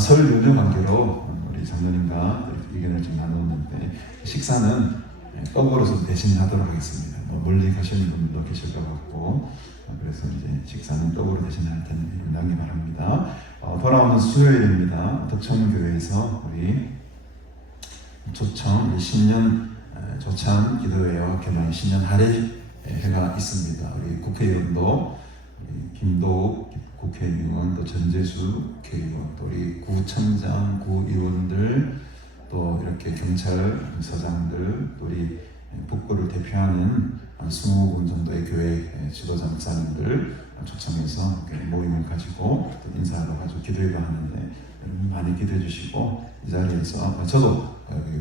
설 연휴 관계로 우리 장로님과 의견을 좀 나눴는데 식사는 떡으로 좀 대신하도록 하겠습니다. 멀리 가시는 분들도 계실 것 같고 그래서 이제 식사는 떡으로 대신할 테니 양해 바랍니다. 돌아오는 수요일입니다. 덕천교회에서 우리 조청 신년 조참 기도회와 개망 신년 할애회가 있습니다. 우리 국회의원도 우리 김도욱 국회의원, 또 전재수 국회의원, 또 우리 구청장, 구의원들, 또 이렇게 경찰서장들, 또 우리 북구를 대표하는 20분 정도의 교회 지도자 목사님들 초청해서 모임을 가지고 또 인사하러 가지고 기도회가 하는데 여러분 많이 기도해 주시고 이 자리에서 저도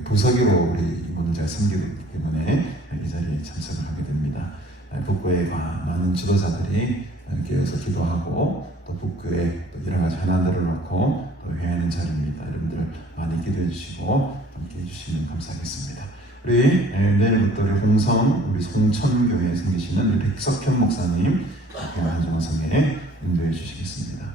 부서기로 우리 이분을 제가 섬기기 때문에 이 자리에 참석을 하게 됩니다. 북구에 많은 지도자들이 교회에서 기도하고 또 북교에 또 여러 가지 현안들을 놓고 또 회의하는 자리입니다. 여러분들 많이 기도해 주시고 함께 해주시면 감사하겠습니다. 우리 내일부터 우리 홍성 우리 송천교회에 생기시는 우리 백석현 목사님 한정원 성에 인도해 주시겠습니다.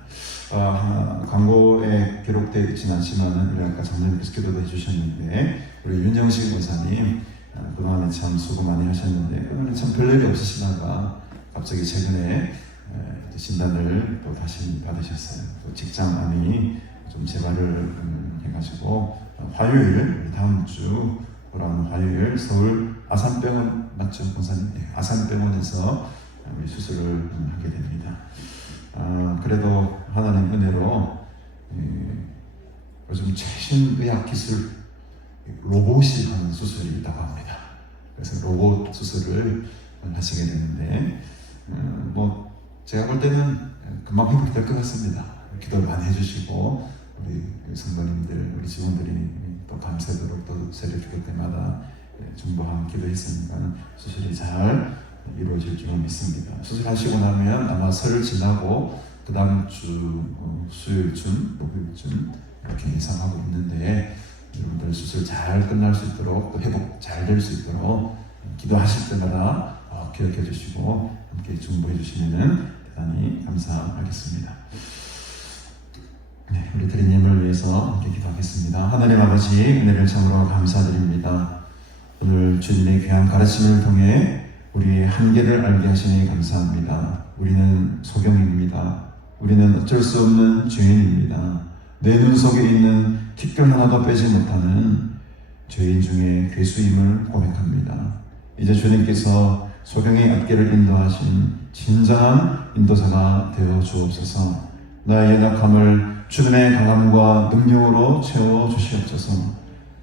광고에 기록되어 있지는 않지만은 우리 아까 장로님께서 기도도 해주셨는데 우리 윤정식 목사님 그동안에 참 수고 많이 하셨는데 그동안에 참 별일이 없으시다가 갑자기 최근에 진단을 또 다시 받으셨어요. 또 직장암이 좀 재발을 해가지고 화요일, 다음 주 돌아오는 화요일 서울 아산병원 맞죠, 권사님? 네, 아산병원에서 우리 수술을 하게 됩니다. 그래도 하나님 은혜로 요즘 최신 의학 기술 로봇이 하는 수술이 있다고 합니다. 그래서 로봇 수술을 하시게 되는데 뭐 제가 볼 때는 금방 회복될 것 같습니다. 기도를 많이 해주시고 우리 성도님들, 우리 직원들이 또 밤새도록 또 새벽 기도 때마다 중보하는 기도했으니까 수술이 잘 이루어질 줄 믿습니다. 수술하시고 나면 아마 설 지나고 그 다음 주 수요일쯤, 목요일쯤 이렇게 예상하고 있는데 여러분들 수술 잘 끝날 수 있도록 또 회복 잘 될 수 있도록 기도하실 때마다 기억해 주시고 함께 중보해 주시면 대단히 감사하겠습니다. 네, 우리 드리님을 위해서 함께 기도하겠습니다. 하나님 아버지, 은혜를 참으로 감사드립니다. 오늘 주님의 귀한 가르침을 통해 우리의 한계를 알게 하시니 감사합니다. 우리는 소경입니다. 우리는 어쩔 수 없는 죄인입니다. 내 눈 속에 있는 티끌 하나도 빼지 못하는 죄인 중에 괴수임을 고백합니다. 이제 주님께서 소경의 앞길을 인도하신 진정한 인도자가 되어 주옵소서. 나의 연약함을 주님의 강함과 능력으로 채워 주시옵소서.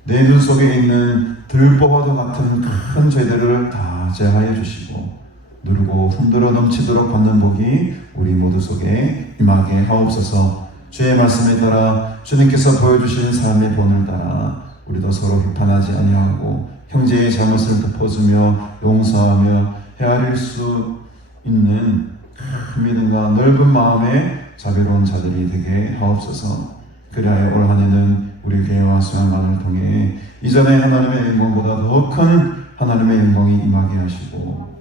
내 눈 속에 있는 들보와도 같은 큰 죄들을 다 제하여 주시고 누르고 흔들어 넘치도록 받는 복이 우리 모두 속에 임하게 하옵소서. 주의 말씀에 따라 주님께서 보여주신 삶의 본을 따라 우리도 서로 비판하지 아니하고 형제의 잘못을 덮어주며 용서하며 헤아릴 수 있는 큰 믿음과 넓은 마음의 자비로운 자들이 되게 하옵소서. 그리하여 올 한해는 우리 교회와 수양관을 통해 이전의 하나님의 영광보다 더 큰 하나님의 영광이 임하게 하시고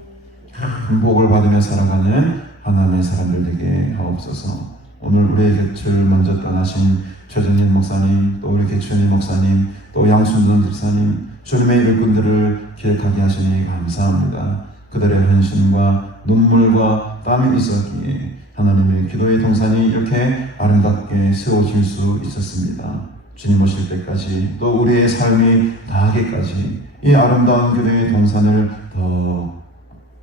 큰 복을 받으며 살아가는 하나님의 사람들 되게 하옵소서. 오늘 우리의 곁을 먼저 떠나신 최정인 목사님, 또 우리 개춘희 목사님, 또 양순돈 집사님, 주님의 일꾼들을 기억하게 하시니 감사합니다. 그들의 헌신과 눈물과 땀이 있었기에 하나님의 기도의 동산이 이렇게 아름답게 세워질 수 있었습니다. 주님 오실 때까지 또 우리의 삶이 다하기까지 이 아름다운 기도의 동산을 더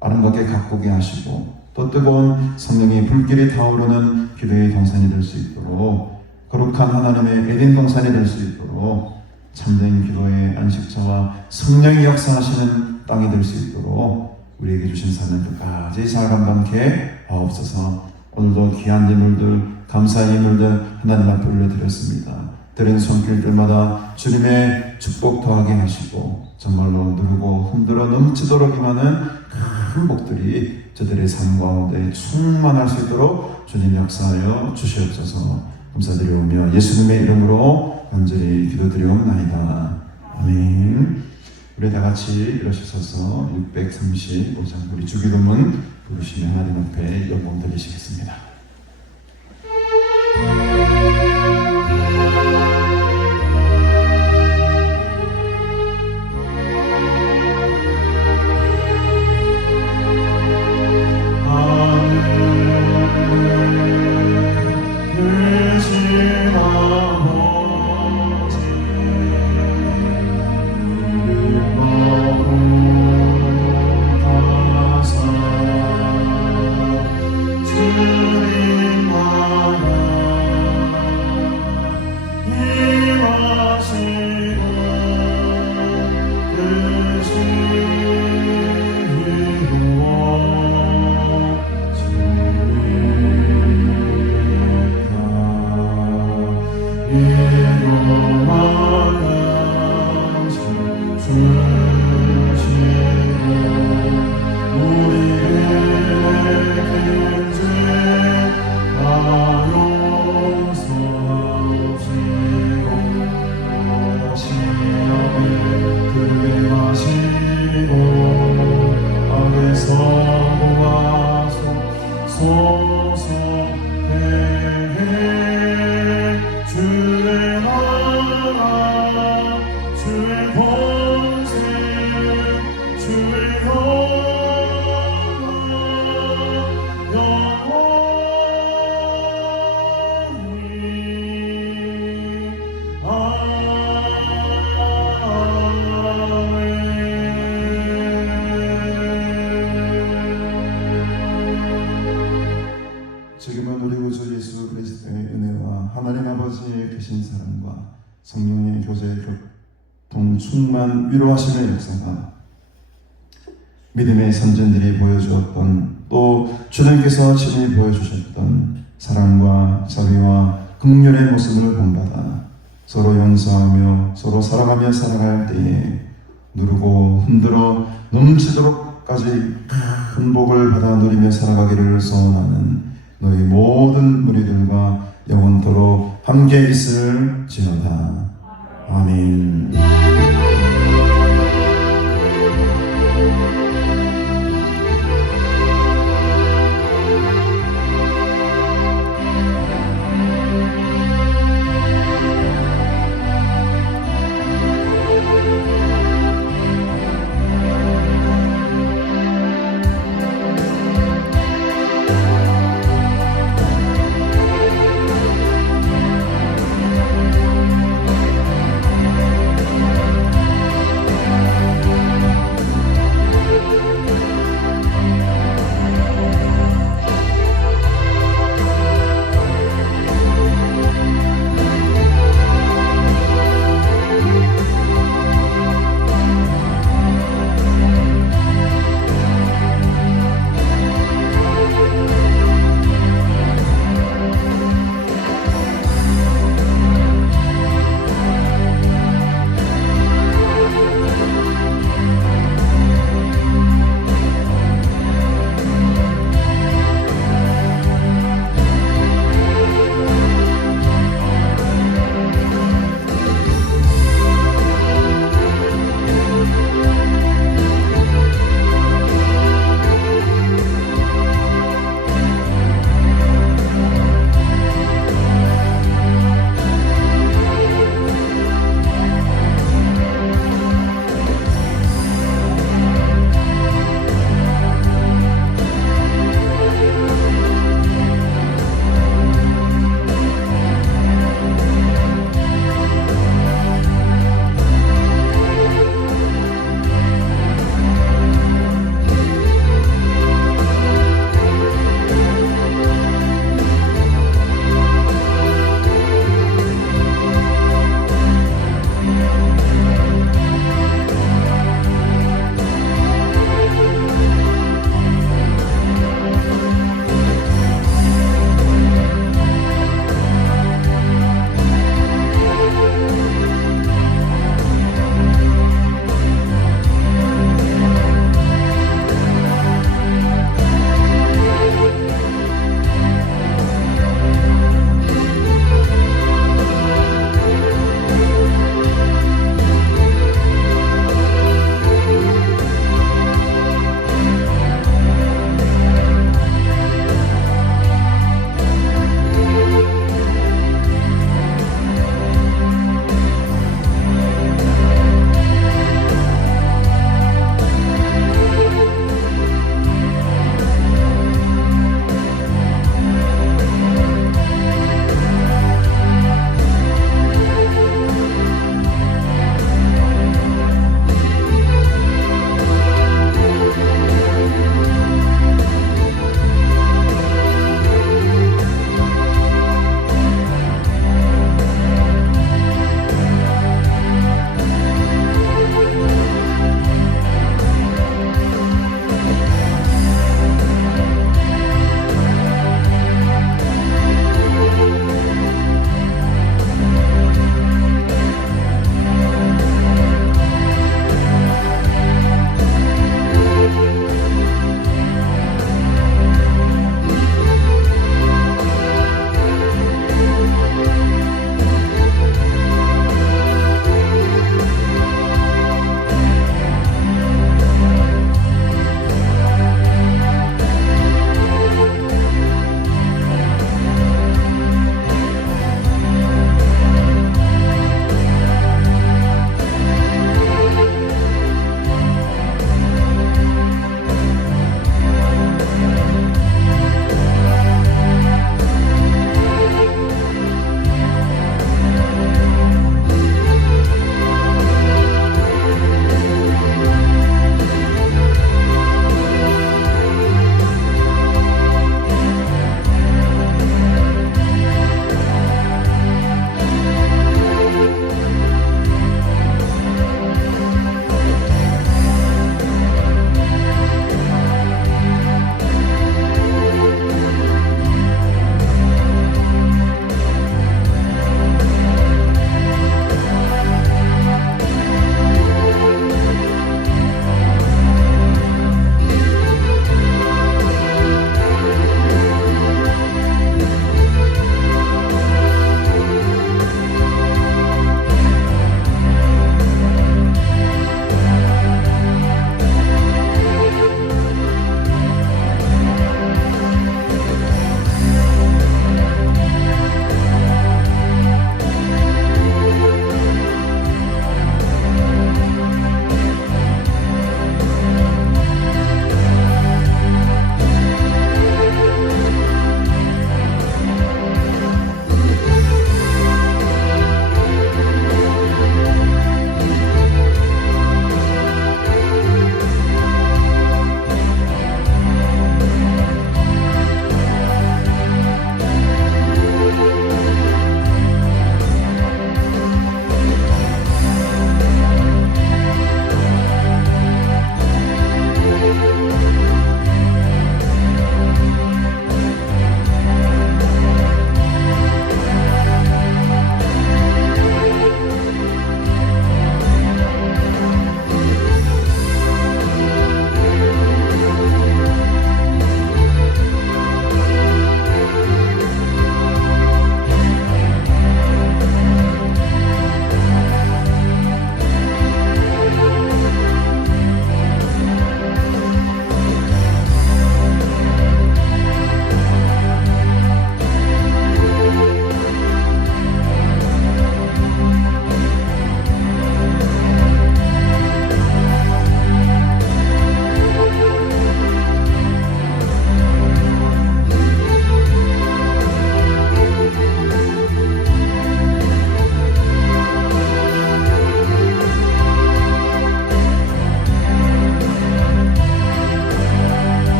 아름답게 가꾸게 하시고 또 뜨거운 성령의 불길이 타오르는 기도의 동산이 될 수 있도록 거룩한 하나님의 에덴 동산이 될 수 있도록 참된 기도의 안식처와 성령이 역사하시는 땅이 될 수 있도록 우리에게 주신 사명 끝까지 잘 감당케 하옵소서. 오늘도 귀한 예물들, 감사의 예물들 하나님 앞에 올려드렸습니다. 드린 손길들마다 주님의 축복 더하게 하시고 정말로 누르고 흔들어 넘치도록 임하는 큰 복들이 저들의 삶 가운데 충만할 수 있도록 주님 역사하여 주시옵소서. 감사드리오며 예수님의 이름으로 간절히 기도드리옵나이다. 아멘. 우리 다 같이 일어서서 635장 우리 주기도문 부르시며 하나님 앞에 영광 드리시겠습니다. 주의 나라 사랑과 성령의 교제 교통 충만 위로하심의 역사가 믿음의 선진들이 보여주었던, 또 주님께서 친히 보여주셨던 사랑과 자비와 긍휼의 모습을 본받아 서로 용서하며 서로 사랑하며 살아갈 때에 누르고 흔들어 넘치도록까지 큰 복을 받아 누리며 살아가기를 소원하는 너희 모든 무리들과 영원토록 함께 있을지어다. 아멘.